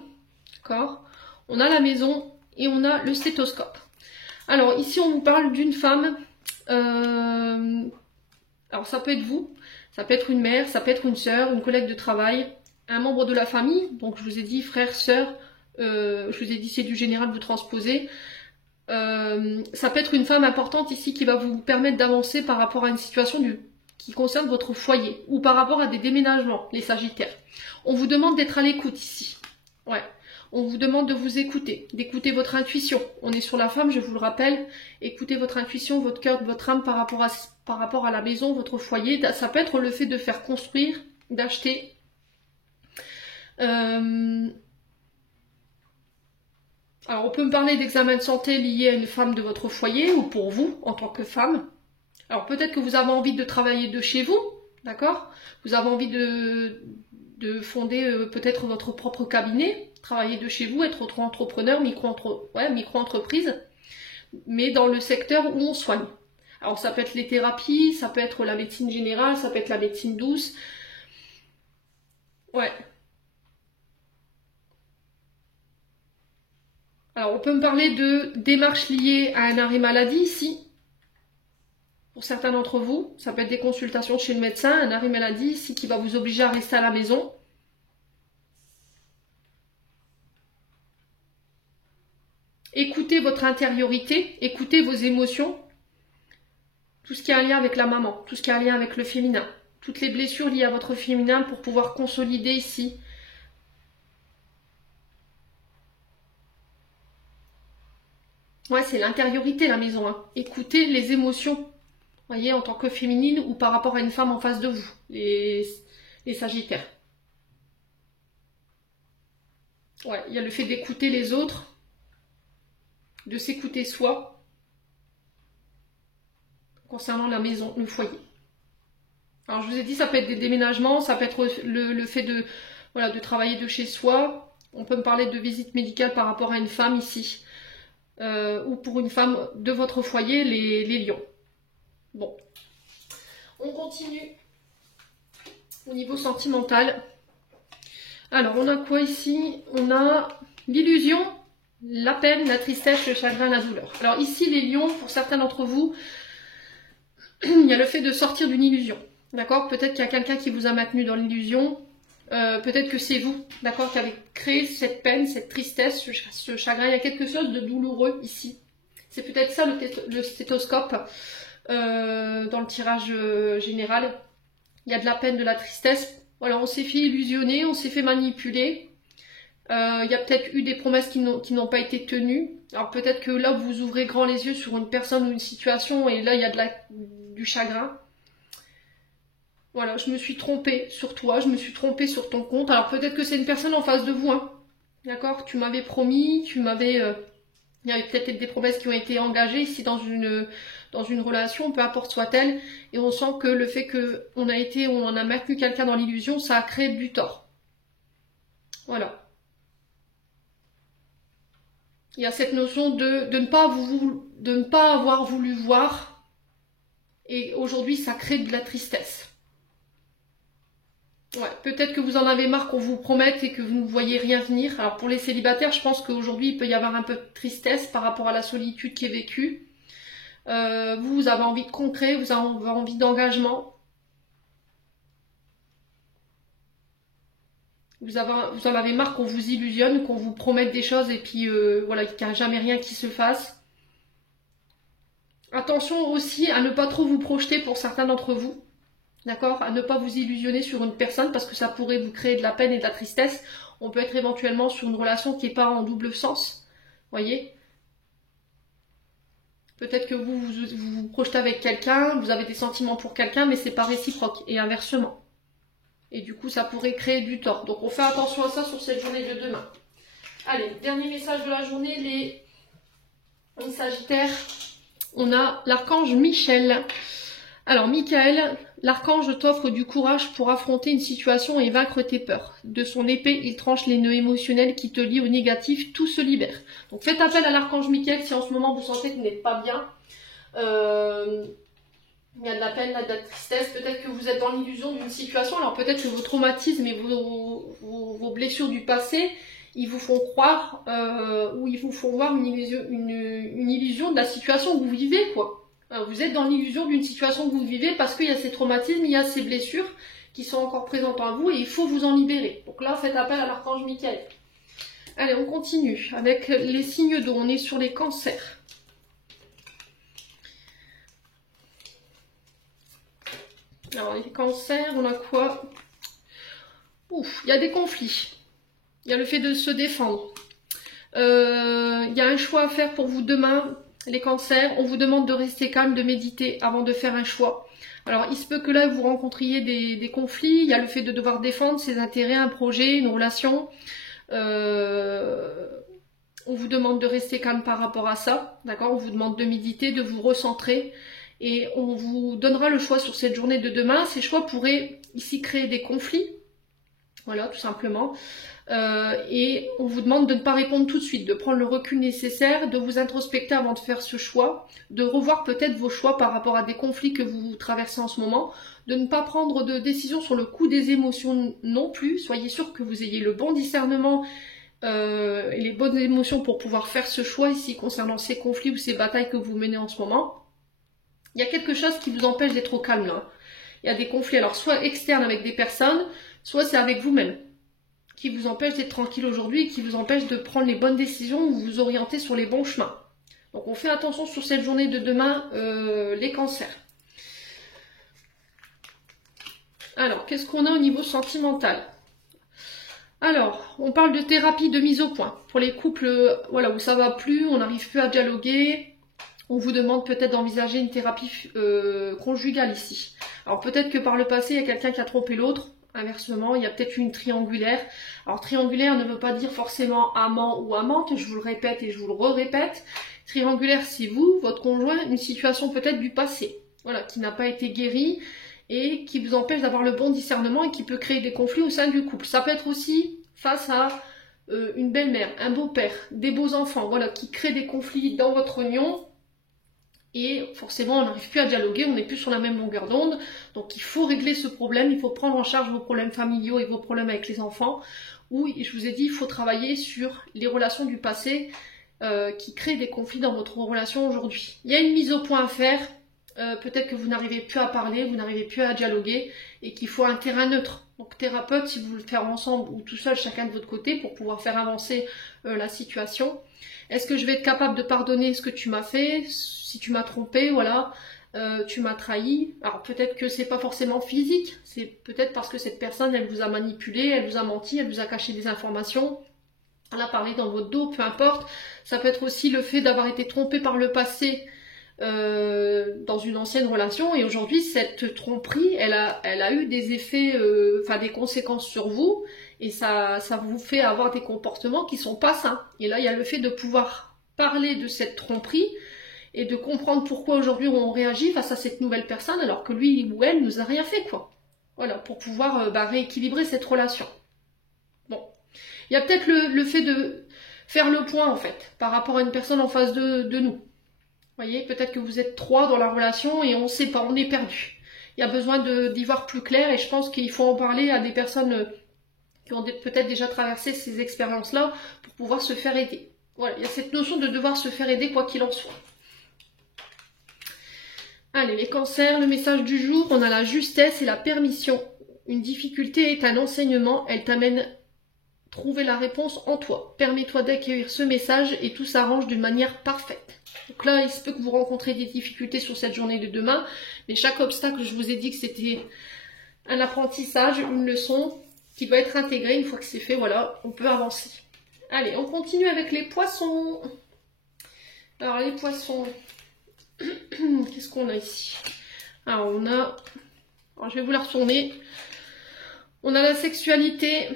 d'accord ? On a la maison et on a le stéthoscope. Alors, ici, on vous parle d'une femme. Alors, ça peut être vous. Ça peut être une mère, ça peut être une sœur, une collègue de travail, un membre de la famille. Donc, je vous ai dit frère, sœur. Je vous ai dit c'est du général, vous transposez. Ça peut être une femme importante ici qui va vous permettre d'avancer par rapport à une situation qui concerne votre foyer ou par rapport à des déménagements, les sagittaires. On vous demande d'être à l'écoute ici. Ouais. On vous demande de vous écouter, d'écouter votre intuition. On est sur la femme, je vous le rappelle. Écoutez votre intuition, votre cœur, votre âme par rapport à la maison, votre foyer. Ça peut être le fait de faire construire, d'acheter. Alors, on peut me parler d'examen de santé lié à une femme de votre foyer ou pour vous, en tant que femme. Alors, peut-être que vous avez envie de travailler de chez vous, d'accord ? Vous avez envie de fonder peut-être votre propre cabinet, travailler de chez vous, être auto-entrepreneur, micro-entreprise, mais dans le secteur où on soigne. Alors ça peut être les thérapies, ça peut être la médecine générale, ça peut être la médecine douce. Ouais. Alors on peut me parler de démarches liées à un arrêt maladie ici. Pour certains d'entre vous, ça peut être des consultations chez le médecin, un arrêt maladie ici qui va vous obliger à rester à la maison. Écoutez votre intériorité, écoutez vos émotions, tout ce qui a un lien avec la maman, tout ce qui a un lien avec le féminin, toutes les blessures liées à votre féminin pour pouvoir consolider ici. Ouais, c'est l'intériorité, la maison. Hein. Écoutez les émotions, voyez, en tant que féminine ou par rapport à une femme en face de vous, les sagittaires. Ouais, il y a le fait d'écouter les autres, de s'écouter soi, concernant la maison, le foyer. Alors je vous ai dit, ça peut être des déménagements, ça peut être le fait de travailler de chez soi. On peut me parler de visite médicale par rapport à une femme ici. Ou pour une femme de votre foyer, les lions. Bon. On continue au niveau sentimental. Alors, on a quoi ici? On a l'illusion la peine, la tristesse, le chagrin, la douleur. Alors ici, les lions, pour certains d'entre vous, il y a le fait de sortir d'une illusion. D'accord? Peut-être qu'il y a quelqu'un qui vous a maintenu dans l'illusion. Peut-être que c'est vous, d'accord, qui avez créé cette peine, cette tristesse, ce chagrin. Il y a quelque chose de douloureux ici. C'est peut-être ça le stéthoscope dans le tirage général. Il y a de la peine, de la tristesse. Voilà, on s'est fait illusionner, on s'est fait manipuler. Il y a peut-être eu des promesses qui n'ont pas été tenues. Alors peut-être que là, vous ouvrez grand les yeux sur une personne ou une situation et là, il y a du chagrin. Voilà, je me suis trompée sur toi, je me suis trompée sur ton compte. Alors peut-être que c'est une personne en face de vous, hein. D'accord? Tu m'avais promis, il y avait peut-être des promesses qui ont été engagées ici dans une relation, peu importe soit-elle. Et on sent que le fait qu'on a maintenu quelqu'un dans l'illusion, ça a créé du tort. Voilà. Il y a cette notion de ne pas avoir voulu voir. Et aujourd'hui, ça crée de la tristesse. Ouais, peut-être que vous en avez marre qu'on vous promette et que vous ne voyez rien venir. Alors pour les célibataires, je pense qu'aujourd'hui, il peut y avoir un peu de tristesse par rapport à la solitude qui est vécue. Vous avez envie de concret, vous avez envie d'engagement. Vous en avez marre qu'on vous illusionne, qu'on vous promette des choses et puis voilà, qu'il n'y a jamais rien qui se fasse. Attention aussi à ne pas trop vous projeter pour certains d'entre vous. D'accord? À ne pas vous illusionner sur une personne parce que ça pourrait vous créer de la peine et de la tristesse. On peut être éventuellement sur une relation qui n'est pas en double sens. Voyez? Peut-être que vous projetez avec quelqu'un, vous avez des sentiments pour quelqu'un, mais c'est pas réciproque. Et inversement. Et du coup, ça pourrait créer du tort. Donc on fait attention à ça sur cette journée de demain. Allez, dernier message de la journée, les Sagittaires. On a l'archange Michel. Alors, Michael, l'archange t'offre du courage pour affronter une situation et vaincre tes peurs. De son épée, il tranche les nœuds émotionnels qui te lient au négatif, tout se libère. Donc faites appel à l'archange Michael si en ce moment vous sentez que vous n'êtes pas bien. Il y a de la peine, de la tristesse, peut-être que vous êtes dans l'illusion d'une situation, alors peut-être que vos traumatismes et vos blessures du passé, ils vous font croire ou ils vous font voir une illusion de la situation que vous vivez, quoi. Vous êtes dans l'illusion d'une situation que vous vivez parce qu'il y a ces traumatismes, il y a ces blessures qui sont encore présentes en vous et il faut vous en libérer. Donc là, faites appel à l'archange Michael. Allez, on continue avec les signes d'eau. On est sur les cancers. Alors, les cancers, on a quoi? Ouf, il y a des conflits. Il y a le fait de se défendre. Il y a un choix à faire pour vous demain. Les cancers, on vous demande de rester calme, de méditer avant de faire un choix. Alors, il se peut que là, vous rencontriez des conflits. Il y a le fait de devoir défendre ses intérêts, un projet, une relation. On vous demande de rester calme par rapport à ça. D'accord? On vous demande de méditer, de vous recentrer. Et on vous donnera le choix sur cette journée de demain. Ces choix pourraient ici créer des conflits. Voilà, tout simplement. Et on vous demande de ne pas répondre tout de suite, de prendre le recul nécessaire, de vous introspecter avant de faire ce choix, de revoir peut-être vos choix par rapport à des conflits que vous traversez en ce moment, de ne pas prendre de décision sur le coup des émotions non plus. Soyez sûr que vous ayez le bon discernement et les bonnes émotions pour pouvoir faire ce choix ici concernant ces conflits ou ces batailles que vous menez en ce moment. Il y a quelque chose qui vous empêche d'être au calme là. Il y a des conflits, alors soit externes avec des personnes, soit c'est avec vous-même, qui vous empêche d'être tranquille aujourd'hui et qui vous empêche de prendre les bonnes décisions ou vous orienter sur les bons chemins. Donc on fait attention sur cette journée de demain, les cancers. Alors, qu'est-ce qu'on a au niveau sentimental? Alors, on parle de thérapie de mise au point. Pour les couples voilà, où ça va plus, on n'arrive plus à dialoguer, on vous demande peut-être d'envisager une thérapie conjugale ici. Alors peut-être que par le passé, il y a quelqu'un qui a trompé l'autre. Inversement, il y a peut-être une triangulaire. Alors triangulaire ne veut pas dire forcément amant ou amante, je vous le répète et je vous le répète. Triangulaire, c'est vous, votre conjoint, une situation peut-être du passé, voilà, qui n'a pas été guérie et qui vous empêche d'avoir le bon discernement et qui peut créer des conflits au sein du couple. Ça peut être aussi face à une belle-mère, un beau-père, des beaux enfants, voilà, qui créent des conflits dans votre union. Et forcément, on n'arrive plus à dialoguer, on n'est plus sur la même longueur d'onde. Donc il faut régler ce problème, il faut prendre en charge vos problèmes familiaux et vos problèmes avec les enfants où je vous ai dit il faut travailler sur les relations du passé qui créent des conflits dans votre relation aujourd'hui. Il y a une mise au point à faire, peut-être que vous n'arrivez plus à parler, vous n'arrivez plus à dialoguer et qu'il faut un terrain neutre. Donc thérapeute, si vous le faites ensemble ou tout seul, chacun de votre côté, pour pouvoir faire avancer la situation. Est-ce que je vais être capable de pardonner ce que tu m'as fait, si tu m'as trompé, voilà, tu m'as trahi. Alors peut-être que c'est pas forcément physique, c'est peut-être parce que cette personne, elle vous a manipulé, elle vous a menti, elle vous a caché des informations, elle a parlé dans votre dos, peu importe. Ça peut être aussi le fait d'avoir été trompé par le passé dans une ancienne relation, et aujourd'hui cette tromperie, elle a eu des effets, enfin des conséquences sur vous, et ça vous fait avoir des comportements qui sont pas sains. Et là, il y a le fait de pouvoir parler de cette tromperie et de comprendre pourquoi aujourd'hui on réagit face à cette nouvelle personne alors que lui ou elle nous a rien fait, quoi. Voilà, pour pouvoir rééquilibrer cette relation. Bon, il y a peut-être le fait de faire le point en fait par rapport à une personne en face de nous. Vous voyez, peut-être que vous êtes 3 dans la relation et on ne sait pas, on est perdu. Il y a besoin d'y voir plus clair, et je pense qu'il faut en parler à des personnes qui ont peut-être déjà traversé ces expériences-là pour pouvoir se faire aider. Voilà, il y a cette notion de devoir se faire aider quoi qu'il en soit. Allez, les cancers, le message du jour, on a la justesse et la permission. Une difficulté est un enseignement, elle t'amène trouver la réponse en toi. Permets-toi d'accueillir ce message et tout s'arrange d'une manière parfaite. Donc là, il se peut que vous rencontrez des difficultés sur cette journée de demain, mais chaque obstacle, je vous ai dit que c'était un apprentissage, une leçon qui doit être intégrée. Une fois que c'est fait, voilà, on peut avancer. Allez, on continue avec les poissons. Alors les poissons, qu'est-ce qu'on a ici? Alors je vais vous la retourner. On a la sexualité,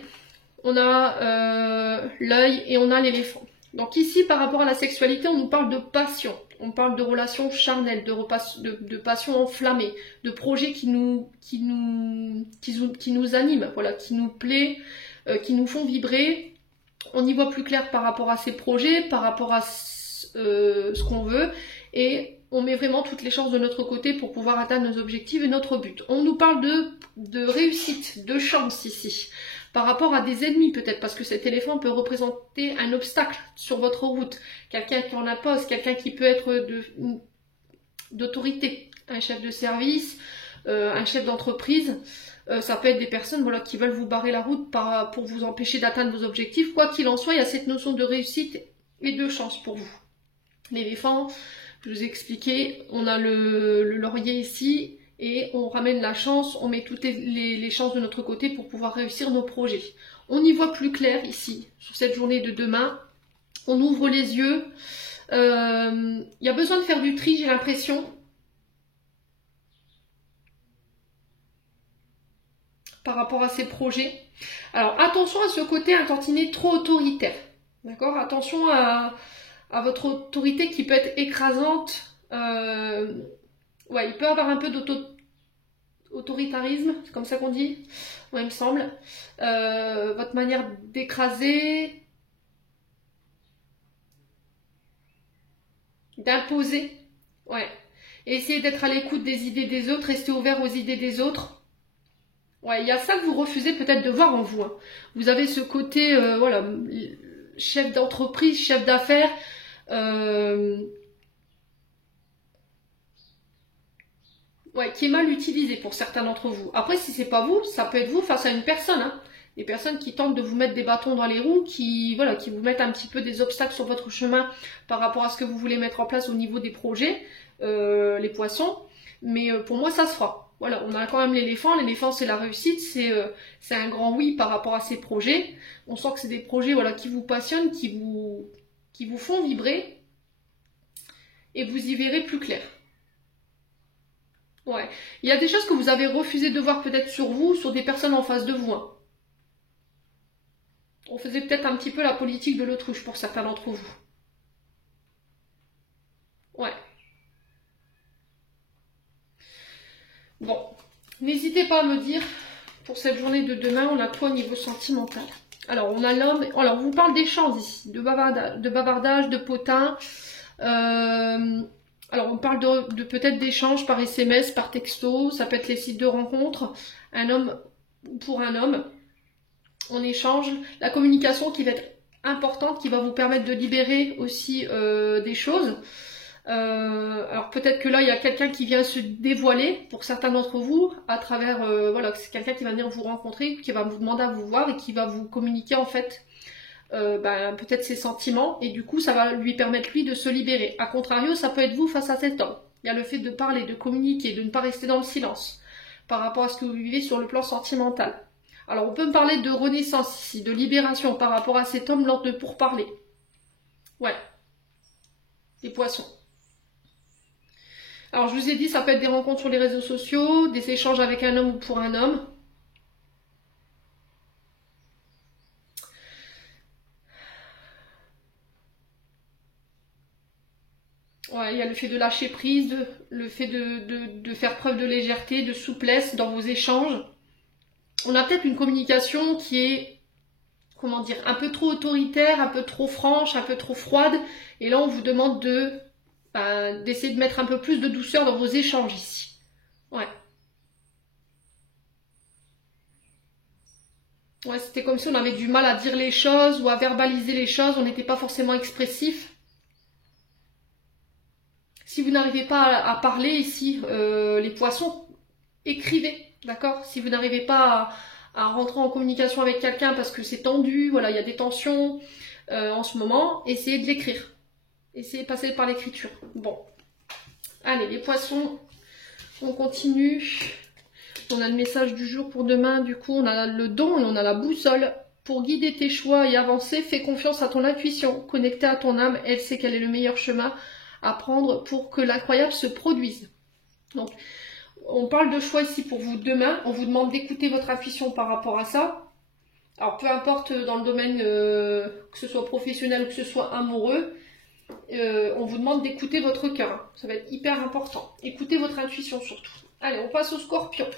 on a l'œil et on a l'éléphant. Donc ici, par rapport à la sexualité, on nous parle de passion, on parle de relations charnelles, de passion enflammée, de projets qui nous animent, voilà, qui nous plaît, qui nous font vibrer. On y voit plus clair par rapport à ces projets, par rapport à ce qu'on veut, et on met vraiment toutes les chances de notre côté pour pouvoir atteindre nos objectifs et notre but. On nous parle de réussite, de chance ici. Par rapport à des ennemis peut-être, parce que cet éléphant peut représenter un obstacle sur votre route, quelqu'un qui en impose, quelqu'un qui peut être d'autorité, un chef de service, un chef d'entreprise, ça peut être des personnes voilà, qui veulent vous barrer la route pour vous empêcher d'atteindre vos objectifs. Quoi qu'il en soit, il y a cette notion de réussite et de chance pour vous. L'éléphant, je vous ai expliqué, on a le laurier ici, et on ramène la chance, on met toutes les chances de notre côté pour pouvoir réussir nos projets. On y voit plus clair ici, sur cette journée de demain. On ouvre les yeux. Il y a besoin de faire du tri, j'ai l'impression. Par rapport à ces projets. Alors attention à ce côté un tantinet trop autoritaire. D'accord? Attention à votre autorité qui peut être écrasante. Ouais, il peut avoir un peu d'autoritarisme, c'est comme ça qu'on dit, ouais, il me semble. Votre manière d'écraser, d'imposer, ouais. Et essayez d'être à l'écoute des idées des autres, restez ouvert aux idées des autres. Ouais, il y a ça que vous refusez peut-être de voir en vous. Hein. Vous avez ce côté, voilà, chef d'entreprise, chef d'affaires, ouais, qui est mal utilisé pour certains d'entre vous. Après, si c'est pas vous, ça peut être vous face à une personne. Hein. Des personnes qui tentent de vous mettre des bâtons dans les roues, qui vous mettent un petit peu des obstacles sur votre chemin par rapport à ce que vous voulez mettre en place au niveau des projets, les poissons. Mais pour moi, ça se fera. Voilà, on a quand même l'éléphant. L'éléphant, c'est la réussite, c'est un grand oui par rapport à ces projets. On sent que c'est des projets voilà, qui vous passionnent, qui vous font vibrer, et vous y verrez plus clair. Ouais. Il y a des choses que vous avez refusé de voir peut-être sur vous, sur des personnes en face de vous. Hein. On faisait peut-être un petit peu la politique de l'autruche pour certains d'entre vous. Ouais. Bon. N'hésitez pas à me dire, pour cette journée de demain, on a quoi au niveau sentimental? Alors, on a l'homme... Alors, on vous parle d'échanges ici, de bavardage, de potin... Alors, on parle de peut-être d'échanges par SMS, par texto, ça peut être les sites de rencontres, un homme pour un homme. en échange. La communication qui va être importante, qui va vous permettre de libérer aussi des choses. Alors peut-être que là il y a quelqu'un qui vient se dévoiler pour certains d'entre vous à travers voilà, c'est quelqu'un qui va venir vous rencontrer, qui va vous demander à vous voir et qui va vous communiquer en fait peut-être ses sentiments, et du coup ça va lui permettre lui de se libérer. A contrario, ça peut être vous face à cet homme. Il y a le fait de parler, de communiquer, de ne pas rester dans le silence par rapport à ce que vous vivez sur le plan sentimental. Alors on peut me parler de renaissance ici, de libération par rapport à cet homme lors de pourparlers. Ouais, les poissons. Alors je vous ai dit, ça peut être des rencontres sur les réseaux sociaux, des échanges avec un homme ou pour un homme. Ouais, il y a le fait de lâcher prise, le fait de faire preuve de légèreté, de souplesse dans vos échanges. On a peut-être une communication qui est, comment dire, un peu trop autoritaire, un peu trop franche, un peu trop froide. Et là, on vous demande d'essayer de mettre un peu plus de douceur dans vos échanges ici. Ouais. Ouais, c'était comme si on avait du mal à dire les choses ou à verbaliser les choses, on n'était pas forcément expressif. Si vous n'arrivez pas à parler ici, les poissons, écrivez, d'accord? Si vous n'arrivez pas à rentrer en communication avec quelqu'un parce que c'est tendu, voilà, il y a des tensions en ce moment, essayez de l'écrire. Essayez de passer par l'écriture. Bon. Allez, les poissons, on continue. On a le message du jour pour demain, du coup, on a le don et on a la boussole. Pour guider tes choix et avancer, fais confiance à ton intuition. Connectée à ton âme, elle sait quel est le meilleur chemin à prendre pour que l'incroyable se produise. Donc, on parle de choix ici pour vous demain. On vous demande d'écouter votre intuition par rapport à ça. Alors, peu importe dans le domaine, que ce soit professionnel ou que ce soit amoureux, on vous demande d'écouter votre cœur. Ça va être hyper important. Écoutez votre intuition surtout. Allez, on passe aux scorpions.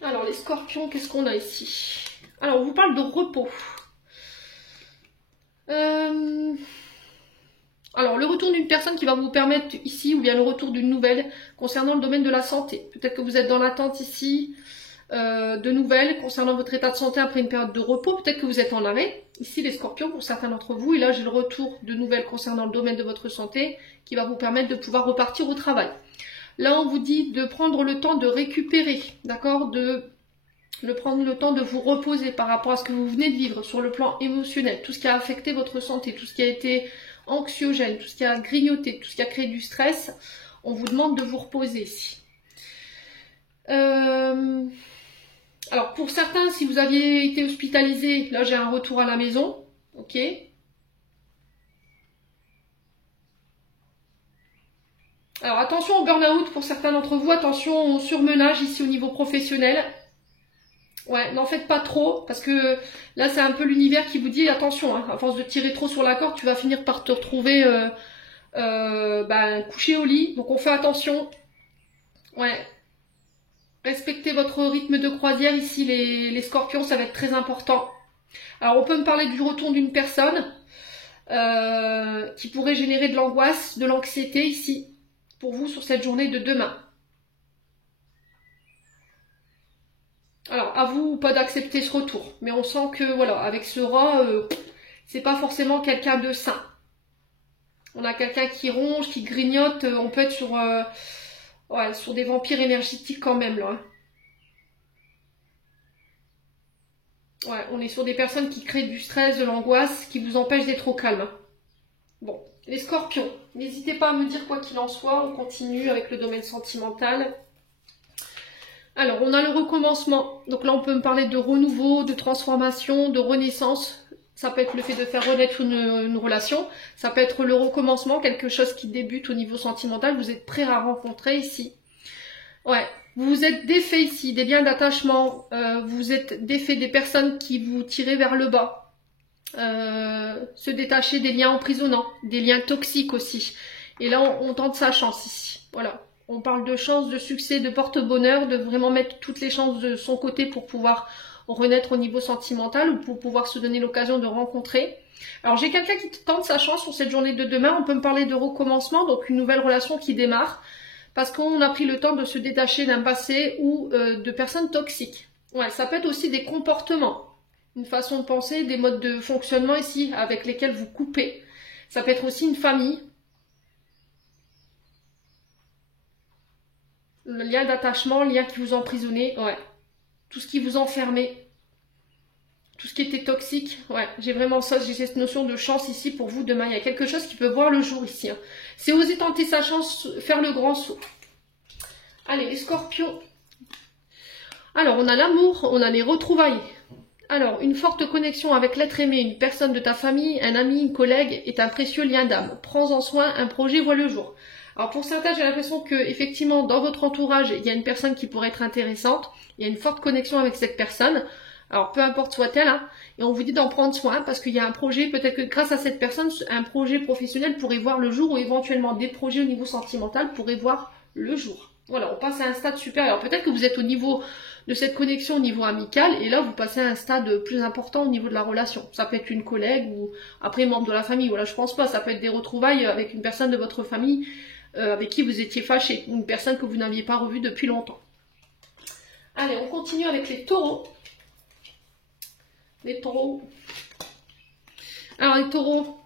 Alors, les scorpions, qu'est-ce qu'on a ici? Alors, on vous parle de repos. Alors, le retour d'une personne qui va vous permettre ici, ou bien le retour d'une nouvelle concernant le domaine de la santé. Peut-être que vous êtes dans l'attente ici de nouvelles concernant votre état de santé après une période de repos. Peut-être que vous êtes en arrêt. Ici, les scorpions, pour certains d'entre vous. Et là, j'ai le retour de nouvelles concernant le domaine de votre santé qui va vous permettre de pouvoir repartir au travail. Là, on vous dit de prendre le temps de récupérer, d'accord, de prendre le temps de vous reposer par rapport à ce que vous venez de vivre sur le plan émotionnel, tout ce qui a affecté votre santé, tout ce qui a été anxiogène, tout ce qui a grignoté, tout ce qui a créé du stress, on vous demande de vous reposer ici. Alors pour certains, si vous aviez été hospitalisé, là j'ai un retour à la maison, ok. Alors attention au burn-out pour certains d'entre vous, attention au surmenage ici au niveau professionnel. Ouais, n'en faites pas trop, parce que là c'est un peu l'univers qui vous dit attention, hein, à force de tirer trop sur la corde, tu vas finir par te retrouver couché au lit, donc on fait attention. Ouais, respectez votre rythme de croisière ici les scorpions, ça va être très important. Alors on peut me parler du retour d'une personne qui pourrait générer de l'angoisse, de l'anxiété ici, pour vous sur cette journée de demain. Alors, à vous ou pas d'accepter ce retour. Mais on sent que, voilà, avec ce rat, c'est pas forcément quelqu'un de sain. On a quelqu'un qui ronge, qui grignote. On peut être sur des vampires énergétiques quand même, là. Ouais, on est sur des personnes qui créent du stress, de l'angoisse, qui vous empêchent d'être au calme. Bon, les scorpions, n'hésitez pas à me dire quoi qu'il en soit. On continue avec le domaine sentimental. Alors, on a le recommencement. Donc là, on peut me parler de renouveau, de transformation, de renaissance. Ça peut être le fait de faire renaître une relation. Ça peut être le recommencement, quelque chose qui débute au niveau sentimental. Vous êtes prêt à rencontrer ici. Ouais, vous êtes défait ici, des liens d'attachement. Vous êtes défait des personnes qui vous tirent vers le bas. Se détacher des liens emprisonnants, des liens toxiques aussi. Et là, on tente sa chance ici. Voilà. On parle de chance, de succès, de porte-bonheur, de vraiment mettre toutes les chances de son côté pour pouvoir renaître au niveau sentimental ou pour pouvoir se donner l'occasion de rencontrer. Alors j'ai quelqu'un qui tente sa chance sur cette journée de demain. On peut me parler de recommencement, donc une nouvelle relation qui démarre parce qu'on a pris le temps de se détacher d'un passé ou de personnes toxiques. Ouais, ça peut être aussi des comportements, une façon de penser, des modes de fonctionnement ici avec lesquels vous coupez. Ça peut être aussi une famille, le lien d'attachement, le lien qui vous emprisonnait, ouais. Tout ce qui vous enfermait, tout ce qui était toxique, ouais. J'ai vraiment ça, j'ai cette notion de chance ici pour vous demain. Il y a quelque chose qui peut voir le jour ici. Hein. C'est oser tenter sa chance, faire le grand saut. Allez, les scorpions. Alors, on a l'amour, on a les retrouvailles. Alors, une forte connexion avec l'être aimé, une personne de ta famille, un ami, une collègue est un précieux lien d'âme. Prends-en soin, un projet voit le jour. Alors pour certains, j'ai l'impression que effectivement dans votre entourage, il y a une personne qui pourrait être intéressante, il y a une forte connexion avec cette personne. Alors peu importe soit-elle, hein, et on vous dit d'en prendre soin parce qu'il y a un projet, peut-être que grâce à cette personne, un projet professionnel pourrait voir le jour ou éventuellement des projets au niveau sentimental pourraient voir le jour. Voilà, on passe à un stade supérieur. Peut-être que vous êtes au niveau de cette connexion au niveau amical et là vous passez à un stade plus important au niveau de la relation. Ça peut être une collègue ou après membre de la famille. Voilà, je pense pas. Ça peut être des retrouvailles avec une personne de votre famille avec qui vous étiez fâché, une personne que vous n'aviez pas revue depuis longtemps. Allez, on continue avec les taureaux. Les taureaux. Alors les taureaux.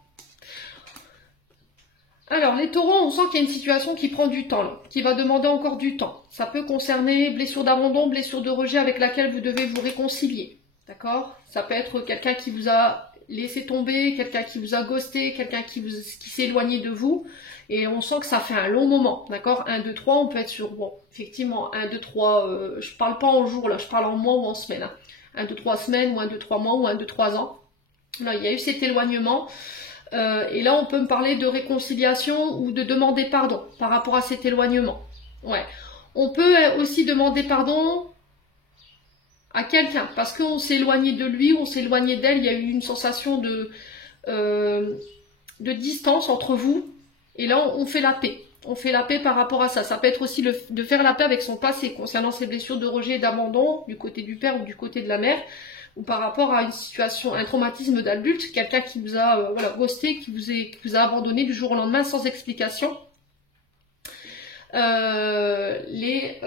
Alors les taureaux, on sent qu'il y a une situation qui prend du temps, là, qui va demander encore du temps. Ça peut concerner blessure d'abandon, blessure de rejet avec laquelle vous devez vous réconcilier. D'accord? Ça peut être quelqu'un qui vous a laissé tomber, quelqu'un qui vous a ghosté, quelqu'un qui s'est éloigné de vous. Et on sent que ça fait un long moment, d'accord? 1, 2, 3, on peut être sur, bon, effectivement, 1, 2, 3, je parle pas en jours, là, je parle en mois ou en semaines. Hein. 1, 2, 3 semaines, ou 1, 2, 3 mois, ou 1, 2, 3 ans. Là, il y a eu cet éloignement. Et là, on peut me parler de réconciliation ou de demander pardon par rapport à cet éloignement. Ouais. On peut aussi demander pardon à quelqu'un parce qu'on s'est éloigné de lui, on s'est éloigné d'elle. Il y a eu une sensation de distance entre vous. Et là, on fait la paix. On fait la paix par rapport à ça. Ça peut être aussi de faire la paix avec son passé concernant ses blessures de rejet et d'abandon du côté du père ou du côté de la mère. Ou par rapport à une situation, un traumatisme d'adulte, quelqu'un qui vous a voilà, ghosté, qui vous a abandonné du jour au lendemain sans explication. Les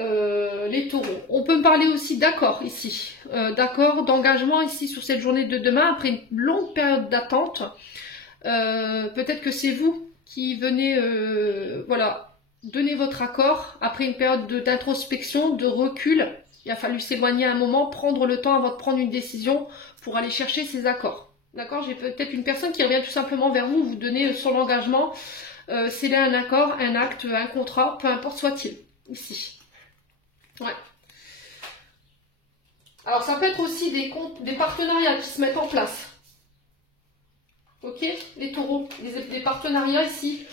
taureaux. On peut me parler aussi d'accord ici, d'accord, d'engagement ici sur cette journée de demain, après une longue période d'attente. Peut-être que c'est vous qui venez voilà, donner votre accord après une période d'introspection, de recul. Il a fallu s'éloigner un moment, prendre le temps avant de prendre une décision pour aller chercher ces accords. D'accord? J'ai peut-être une personne qui revient tout simplement vers vous, vous donner son engagement, sceller un accord, un acte, un contrat, peu importe soit-il, ici. Ouais. Alors ça peut être aussi des partenariats qui se mettent en place. Ok? Les taureaux, des partenariats ici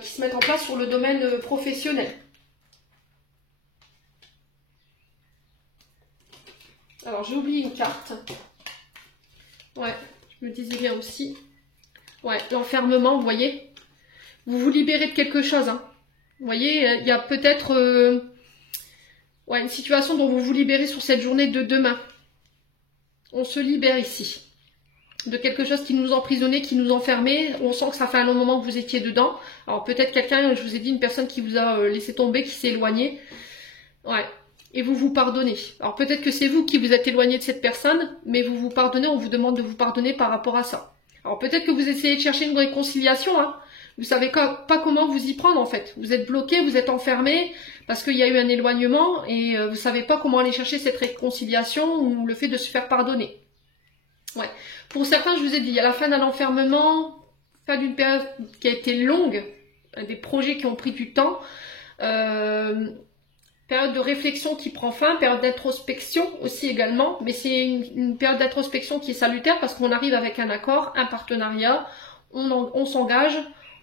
qui se mettent en place sur le domaine professionnel. Alors, j'ai oublié une carte. Ouais, je me disais bien aussi. Ouais, l'enfermement, vous voyez. Vous vous libérez de quelque chose. Hein. Vous voyez, il y a peut-être ouais, une situation dont vous vous libérez sur cette journée de demain. On se libère ici. De quelque chose qui nous emprisonnait, qui nous enfermait. On sent que ça fait un long moment que vous étiez dedans. Alors, peut-être quelqu'un, je vous ai dit, une personne qui vous a laissé tomber, qui s'est éloignée. Ouais. Et vous vous pardonnez. Alors peut-être que c'est vous qui vous êtes éloigné de cette personne, mais vous vous pardonnez, on vous demande de vous pardonner par rapport à ça. Alors peut-être que vous essayez de chercher une réconciliation, hein. Vous savez pas comment vous y prendre en fait. Vous êtes bloqué, vous êtes enfermé, parce qu'il y a eu un éloignement, et vous savez pas comment aller chercher cette réconciliation ou le fait de se faire pardonner. Ouais. Pour certains, je vous ai dit, il y a la fin d'un enfermement, fin d'une période qui a été longue, des projets qui ont pris du temps, période de réflexion qui prend fin, période d'introspection aussi également, mais c'est une période d'introspection qui est salutaire parce qu'on arrive avec un accord, un partenariat, on s'engage,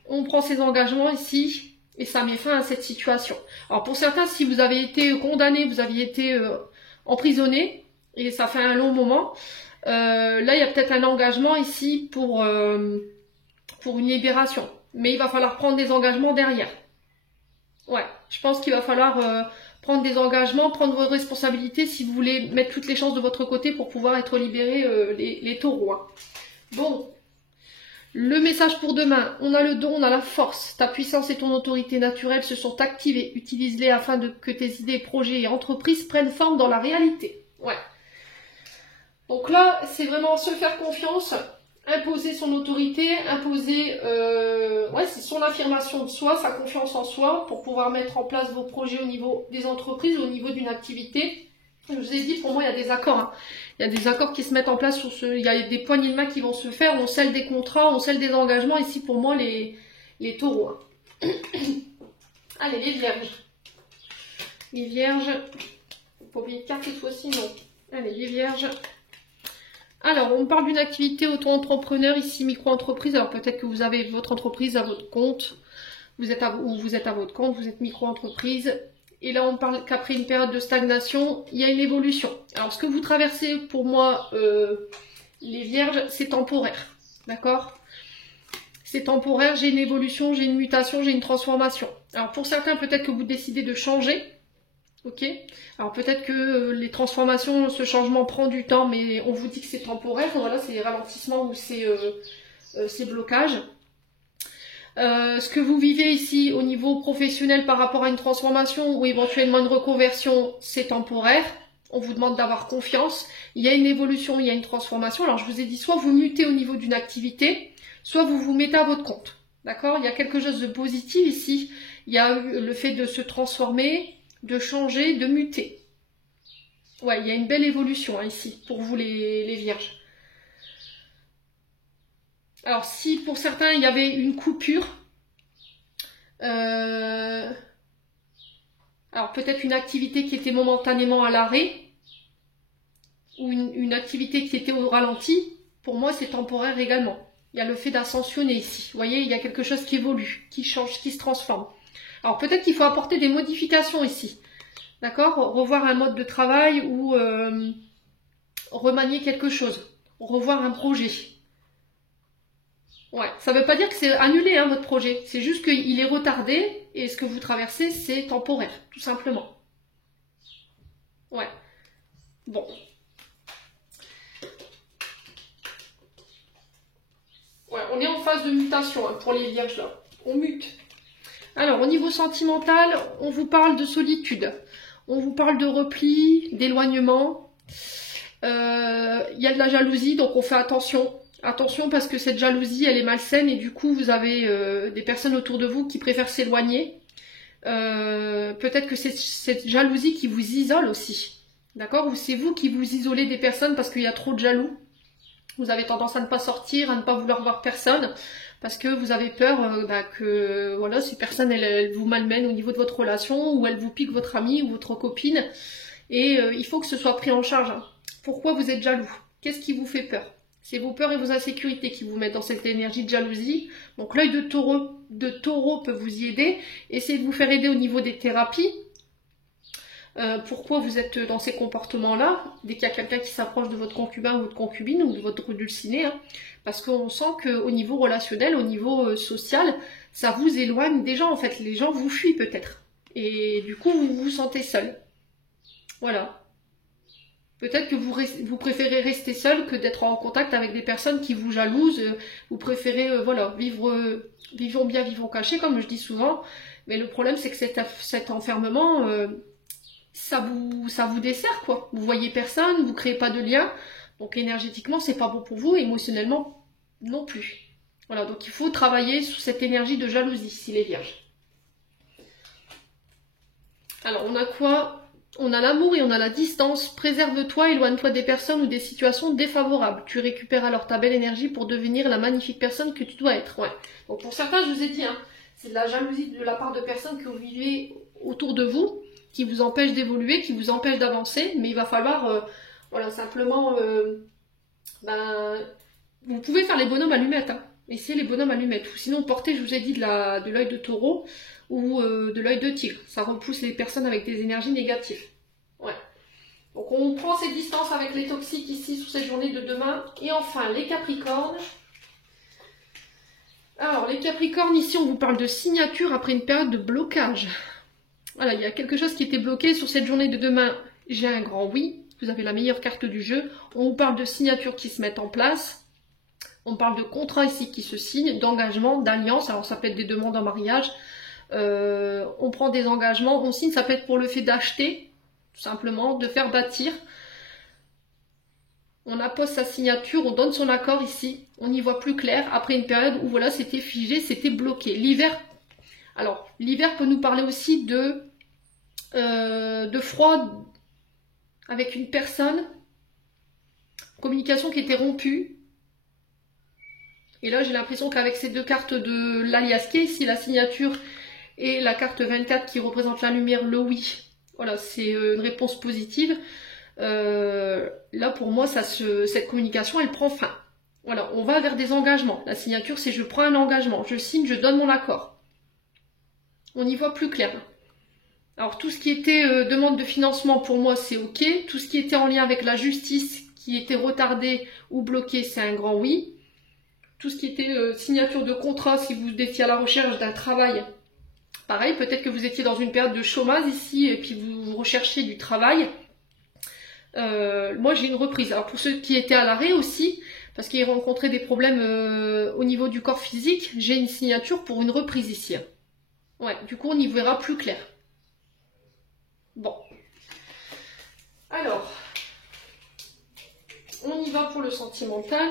on prend ses engagements ici et ça met fin à cette situation. Alors pour certains, si vous avez été condamné, vous aviez été emprisonné et ça fait un long moment, là il y a peut-être un engagement ici pour une libération, mais il va falloir prendre des engagements derrière. Ouais, je pense qu'il va falloir prendre des engagements, prendre vos responsabilités si vous voulez mettre toutes les chances de votre côté pour pouvoir être libérés les taureaux. Hein. Bon, le message pour demain, on a le don, on a la force. Ta puissance et ton autorité naturelle se sont activées. Utilise-les afin que tes idées, projets et entreprises prennent forme dans la réalité. Ouais. Donc là, c'est vraiment se faire confiance, imposer son autorité, imposer ouais, c'est son affirmation de soi, sa confiance en soi, pour pouvoir mettre en place vos projets au niveau des entreprises, au niveau d'une activité. Je vous ai dit, pour moi, il y a des accords. Hein. Il y a des accords qui se mettent en place sur ce. Il y a des poignées de main qui vont se faire. On scelle des contrats, on scelle des engagements. Ici, pour moi, les taureaux. Hein. Allez, les vierges. Les vierges. Pas oublier de carte cette fois-ci, non. Allez, les vierges. Alors, on parle d'une activité auto-entrepreneur, ici, micro-entreprise. Alors, peut-être que vous avez votre entreprise à votre compte. Vous êtes à votre compte, vous êtes micro-entreprise. Et là, on parle qu'après une période de stagnation, il y a une évolution. Alors, ce que vous traversez, pour moi, les vierges, c'est temporaire. D'accord? C'est temporaire, j'ai une évolution, j'ai une mutation, j'ai une transformation. Alors, pour certains, peut-être que vous décidez de changer. Ok? Alors, peut-être que les transformations, ce changement prend du temps, mais on vous dit que c'est temporaire. Voilà, c'est ralentissement ou c'est blocage. Ce que vous vivez ici au niveau professionnel par rapport à une transformation ou éventuellement une reconversion, c'est temporaire. On vous demande d'avoir confiance. Il y a une évolution, il y a une transformation. Alors je vous ai dit, soit vous mutez au niveau d'une activité, soit vous vous mettez à votre compte. D'accord? Il y a quelque chose de positif ici. Il y a le fait de se transformer, de changer, de muter. Ouais, il y a une belle évolution hein, ici pour vous les vierges. Alors si pour certains il y avait une coupure, alors peut-être une activité qui était momentanément à l'arrêt, ou une activité qui était au ralenti, pour moi c'est temporaire également. Il y a le fait d'ascensionner ici, vous voyez, il y a quelque chose qui évolue, qui change, qui se transforme. Alors peut-être qu'il faut apporter des modifications ici, d'accord? Revoir un mode de travail ou remanier quelque chose, revoir un projet. Ouais, ça veut pas dire que c'est annulé hein, votre projet, c'est juste qu'il est retardé et ce que vous traversez c'est temporaire, tout simplement. Ouais, bon. Ouais, on est en phase de mutation hein, pour les vierges là, on mute. Alors au niveau sentimental, on vous parle de solitude, on vous parle de repli, d'éloignement, il y a de la jalousie donc on fait attention. Attention parce que cette jalousie elle est malsaine et du coup vous avez des personnes autour de vous qui préfèrent s'éloigner. Peut-être que c'est cette jalousie qui vous isole aussi. D'accord? Ou c'est vous qui vous isolez des personnes parce qu'il y a trop de jaloux. Vous avez tendance à ne pas sortir, à ne pas vouloir voir personne parce que vous avez peur que voilà, ces personnes elles vous malmènent au niveau de votre relation ou elles vous piquent votre amie ou votre copine. Et il faut que ce soit pris en charge. Hein. Pourquoi vous êtes jaloux? Qu'est-ce qui vous fait peur? C'est vos peurs et vos insécurités qui vous mettent dans cette énergie de jalousie. Donc l'œil de taureau peut vous y aider. Essayez de vous faire aider au niveau des thérapies. Pourquoi vous êtes dans ces comportements-là? Dès qu'il y a quelqu'un qui s'approche de votre concubin ou votre concubine ou de votre dulciné. Hein, parce qu'on sent qu'au niveau relationnel, au niveau social, ça vous éloigne des gens. En fait, les gens vous fuient peut-être. Et du coup, vous vous sentez seul. Voilà. Peut-être que vous préférez rester seul que d'être en contact avec des personnes qui vous jalousent. Vous préférez, voilà, vivons bien, vivons cachés, comme je dis souvent. Mais le problème, c'est que cet enfermement, ça vous dessert, quoi. Vous voyez personne, vous créez pas de lien. Donc énergétiquement, c'est pas bon pour vous, émotionnellement non plus. Voilà, donc il faut travailler sous cette énergie de jalousie, si les vierges. Alors, on a quoi? On a l'amour et on a la distance. Préserve-toi, éloigne-toi des personnes ou des situations défavorables. Tu récupères alors ta belle énergie pour devenir la magnifique personne que tu dois être. Ouais. Donc pour certains, je vous ai dit, hein, c'est de la jalousie de la part de personnes que vous vivez autour de vous, qui vous empêchent d'évoluer, qui vous empêchent d'avancer. Mais il va falloir, voilà, simplement, vous pouvez faire les bonhommes allumettes. Hein. Essayez les bonhommes allumettes. Ou sinon, portez, je vous ai dit, de l'œil de taureau ou de l'œil de tigre. Ça repousse les personnes avec des énergies négatives. Ouais. Donc on prend ces distances avec les toxiques ici sur cette journée de demain. Et enfin, les capricornes. Alors, les capricornes, ici, on vous parle de signature après une période de blocage. Voilà, il y a quelque chose qui était bloqué sur cette journée de demain. J'ai un grand oui. Vous avez la meilleure carte du jeu. On vous parle de signatures qui se mettent en place. On parle de contrats ici qui se signent, d'engagement, d'alliance. Alors ça peut être des demandes en mariage. On prend des engagements, on signe, ça peut être pour le fait d'acheter, tout simplement, de faire bâtir. on appose sa signature, on donne son accord ici, on y voit plus clair, après une période où voilà, c'était figé, c'était bloqué. L'hiver, alors l'hiver peut nous parler aussi de froid avec une personne, communication qui était rompue. Et là j'ai l'impression qu'avec ces deux cartes de l'alias qui est ici, la signature, et la carte 24 qui représente la lumière, le oui, voilà, c'est une réponse positive. Là pour moi cette communication elle prend fin. Voilà, on va vers des engagements. La signature c'est je prends un engagement, je signe, je donne mon accord. On y voit plus clair. Alors tout ce qui était demande de financement pour moi c'est ok. Tout ce qui était en lien avec la justice qui était retardé ou bloqué c'est un grand oui. Tout ce qui était signature de contrat si vous étiez à la recherche d'un travail, pareil, peut-être que vous étiez dans une période de chômage ici et puis vous recherchiez du travail. Moi j'ai une reprise. Alors pour ceux qui étaient à l'arrêt aussi, parce qu'ils rencontraient des problèmes au niveau du corps physique, j'ai une signature pour une reprise ici. Ouais, du coup on y verra plus clair. Bon. Alors, on y va pour le sentimental.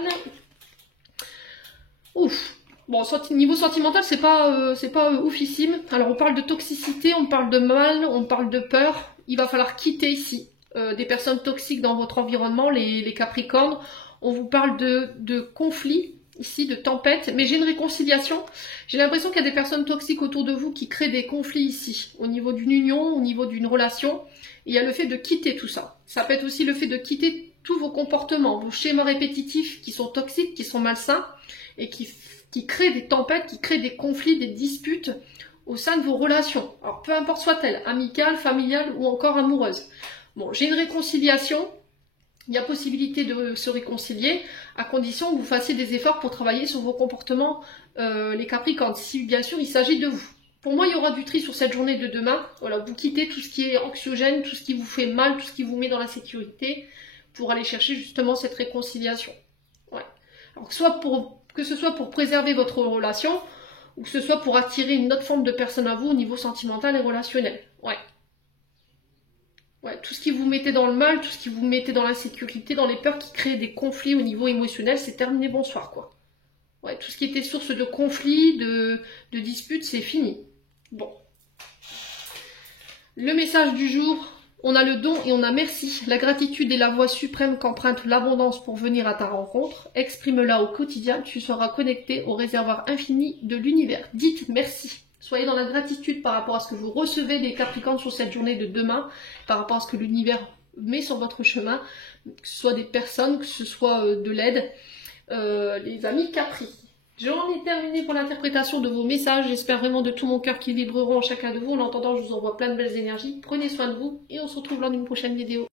Ouf. Bon, niveau sentimental, c'est pas oufissime. Alors on parle de toxicité, on parle de mal, on parle de peur. Il va falloir quitter ici des personnes toxiques dans votre environnement, les Capricornes. On vous parle de conflits ici, de tempêtes, mais j'ai une réconciliation. J'ai l'impression qu'il y a des personnes toxiques autour de vous qui créent des conflits ici, au niveau d'une union, au niveau d'une relation. Et il y a le fait de quitter tout ça. Ça peut être aussi le fait de quitter tous vos comportements, vos schémas répétitifs qui sont toxiques, qui sont malsains, et qui créent des tempêtes, qui créent des conflits, des disputes au sein de vos relations. Alors peu importe soit-elle, amicale, familiale ou encore amoureuse. Bon, j'ai une réconciliation. Il y a possibilité de se réconcilier à condition que vous fassiez des efforts pour travailler sur vos comportements, les Capricornes, si bien sûr il s'agit de vous. Pour moi, il y aura du tri sur cette journée de demain. Voilà, vous quittez tout ce qui est anxiogène, tout ce qui vous fait mal, tout ce qui vous met dans la sécurité pour aller chercher justement cette réconciliation. Ouais. Alors que ce soit pour préserver votre relation ou que ce soit pour attirer une autre forme de personne à vous au niveau sentimental et relationnel. Ouais. Ouais, tout ce qui vous mettait dans le mal, tout ce qui vous mettait dans l'insécurité, dans les peurs qui créent des conflits au niveau émotionnel, c'est terminé, bonsoir quoi. Ouais, tout ce qui était source de conflits, de disputes, c'est fini. Bon. Le message du jour, on a le don et on a merci. La gratitude est la voie suprême qu'emprunte l'abondance pour venir à ta rencontre. Exprime-la au quotidien, tu seras connecté au réservoir infini de l'univers. Dites merci. Soyez dans la gratitude par rapport à ce que vous recevez des Capricornes sur cette journée de demain, par rapport à ce que l'univers met sur votre chemin, que ce soit des personnes, que ce soit de l'aide, les amis Capri. J'en ai terminé pour l'interprétation de vos messages. J'espère vraiment de tout mon cœur qu'ils vibreront chacun de vous. En attendant, je vous envoie plein de belles énergies. Prenez soin de vous et on se retrouve lors d'une prochaine vidéo.